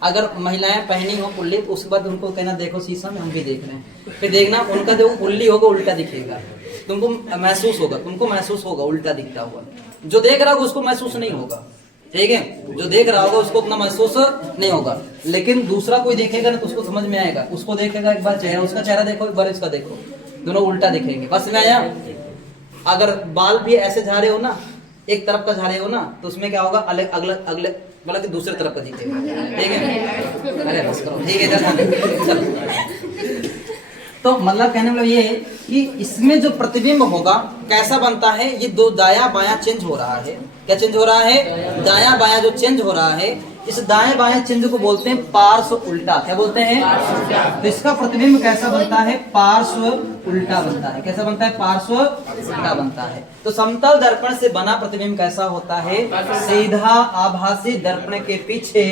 अगर महिलाएं पहनी हो पुल्ली तो उसके बाद उनको कहना देखो शीशा में हम भी देख रहे हैं, फिर देखना उनका जो पुल्ली होगा उल्टा दिखेगा, तुमको महसूस होगा उल्टा दिखता हुआ। जो देख रहा होगा उसको महसूस नहीं होगा, ठीक है, जो देख रहा होगा उसको उतना महसूस नहीं होगा। लेकिन दूसरा कोई देखेगा ना तो उसको समझ में आएगा, उसको देखेगा एक बार चेहरा, उसका चेहरा देखो, एक बार इसका देखो, दोनों उल्टा दिखेंगे। बस में आया? अगर बाल भी ऐसे झाड़े हो ना, एक तरफ का झाड़े हो ना, तो उसमें क्या होगा, अगले मतलब कि दूसरे तरफ का दिखेगा, ठीक है? अरे बस करो, ठीक है, चलो। तो मतलब कहने मतलब ये है कि इसमें जो प्रतिबिंब होगा कैसा बनता है, ये दो दाया बायां चेंज हो रहा है। क्या चेंज हो रहा है? दाया बायां जो चेंज हो रहा है, इस दाएं बाएं चेंज को बोलते हैं पार्श्व उल्टा। क्या बोलते हैं? तो इसका प्रतिबिंब कैसा बनता है? पार्श्व उल्टा बनता है। कैसा बनता है? पार्श्व उल्टा बनता है। तो समतल दर्पण से बना प्रतिबिंब कैसा होता है? सीधा आभासी दर्पण के पीछे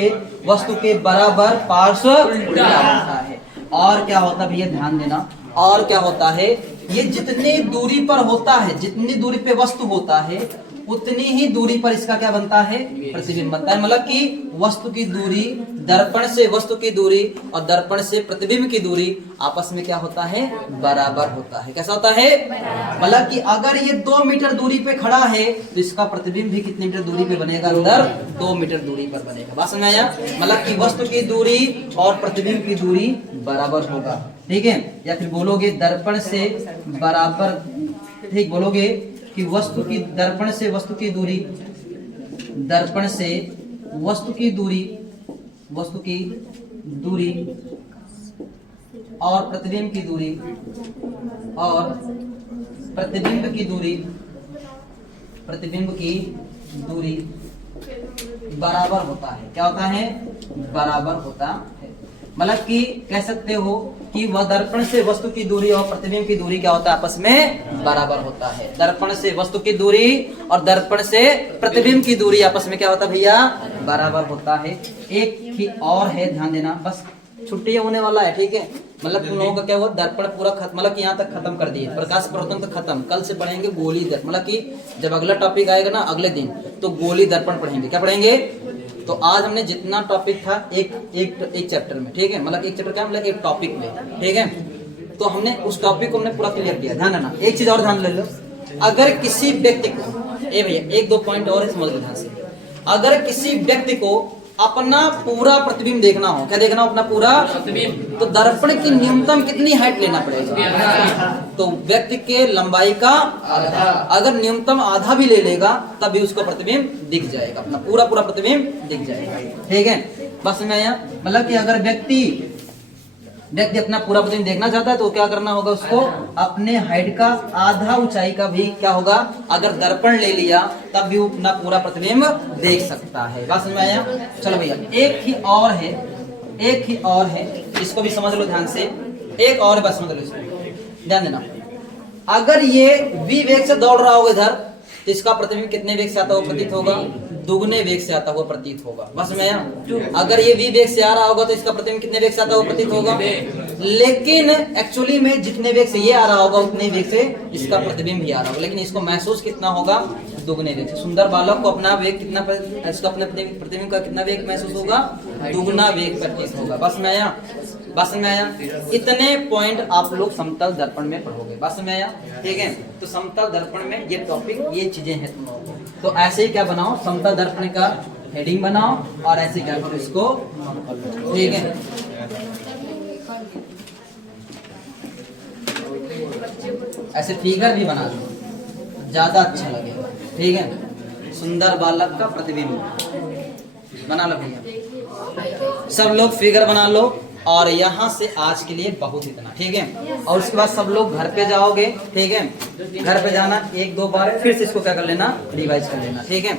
वस्तु के बराबर पार्श्व उल्टा बनता है। और क्या होता है भैया, ध्यान देना, और क्या होता है, ये जितनी दूरी पर होता है, जितनी दूरी पे वस्तु होता है उतनी ही दूरी पर इसका क्या बनता है? प्रतिबिंब बनता है। मतलब कि वस्तु की दूरी, दर्पण से वस्तु की दूरी और दर्पण से प्रतिबिंब की दूरी आपस में क्या होता है? बराबर होता है। कैसा होता है? मतलब कि अगर ये 2 मीटर दूरी पे खड़ा है तो इसका प्रतिबिंब भी कितने मीटर दूरी पे बनेगा? अंदर 2 मीटर दूरी पर बनेगा। बात समझ आया? मतलब कि वस्तु की दूरी और प्रतिबिंब की दूरी बराबर होगा, ठीक है? या फिर बोलोगे दर्पण से बराबर, ठीक बोलोगे कि वस्तु की दर्पण से वस्तु की दूरी, दर्पण से वस्तु की दूरी और प्रतिबिंब की दूरी बराबर होता है। क्या होता है? बराबर होता है। मतलब कि कह सकते हो कि वह दर्पण से वस्तु की दूरी और प्रतिबिंब की दूरी क्या होता है? आपस में बराबर होता है। दर्पण से वस्तु की दूरी और दर्पण से प्रतिबिंब की दूरी आपस में क्या होता है भैया? बराबर होता है। एक ही और है, ध्यान देना, बस छुट्टी होने वाला है, ठीक है? मतलब तुम लोगों का क्या हुआ, दर्पण पूरा खत्म, मतलब कि यहाँ तक खत्म कर दिए, प्रकाश प्रवर्तन तक खत्म। कल से पढ़ेंगे गोली दर्पण, मतलब कि जब अगला टॉपिक आएगा ना अगले दिन तो गोली दर्पण पढ़ेंगे। क्या पढ़ेंगे? तो आज हमने जितना टॉपिक था एक चैप्टर में, ठीक है, मतलब एक चैप्टर क्या मतलब एक टॉपिक में, ठीक है, तो हमने उस टॉपिक को हमने पूरा क्लियर किया। ध्यान देना, एक चीज और ध्यान ले लो, अगर किसी व्यक्ति को, ए भैया एक दो पॉइंट और समझ लो ध्यान से, अगर किसी व्यक्ति को अपना पूरा प्रतिबिंब देखना हो, क्या देखना हो? अपना पूरा प्रतिबिंब, तो दर्पण की न्यूनतम कितनी हाइट लेना पड़ेगा? तो व्यक्ति के लंबाई का आधा, अगर न्यूनतम आधा भी ले लेगा तब भी उसका प्रतिबिंब दिख जाएगा, अपना पूरा प्रतिबिंब दिख जाएगा, ठीक है? बस मैं यहाँ मतलब कि अगर व्यक्ति अपना पूरा प्रतिबिंब देखना चाहता है तो क्या करना होगा? उसको अपने हाइट का आधा ऊंचाई का भी क्या होगा, अगर दर्पण ले लिया तब भी वो अपना पूरा प्रतिबिंब देख सकता है। बात समझ में आया? चलो भैया एक ही और है, इसको भी समझ लो ध्यान से, एक और है, बस समझ लो इसको, ध्यान देना। अगर ये v वेग से दौड़ रहा होगा इधर तो इसका प्रतिबिंब कितने वेग से आता हुआ प्रतीत होगा? दुगने वेग से आता हुआ प्रतीत होगा। बस में अगर ये v वेग से आ रहा होगा तो इसका प्रतिबिंब कितने वेग से आता हुआ प्रतीत होगा? लेकिन एक्चुअली में जितने वेग से ये आ रहा होगा उतने वेग से इसका प्रतिबिंब भी आ रहा होगा, लेकिन इसको महसूस कितना होगा? दुगने वेग से। सुंदर बालक को अपना वेग कितना, इसका अपने प्रतिबिंब का कितना वेग महसूस होगा? दुगना वेग प्रतीत होगा। बस में आया? बस में आया? इतने पॉइंट आप लोग समतल दर्पण में पढ़ोगे। बस में आया? ठीक है, तो समतल दर्पण में ये टॉपिक, ये चीजें हैं तुम लोगों को। तो ऐसे ही क्या बनाओ, समतल दर्पण का हेडिंग बनाओ और ऐसे क्या करो इसको, ठीक है? ऐसे फिगर भी बना लो, ज्यादा अच्छा लगेगा, ठीक है? सुंदर बालक का प्रतिबिंब बना लो भैया, सब लोग फिगर बना लो। और यहाँ से आज के लिए बहुत इतना, ठीक है? और उसके बाद सब लोग घर पे जाओगे, ठीक है? घर पे जाना 1-2 बार, फिर से इसको क्या कर लेना, रिवाइज कर लेना, ठीक है?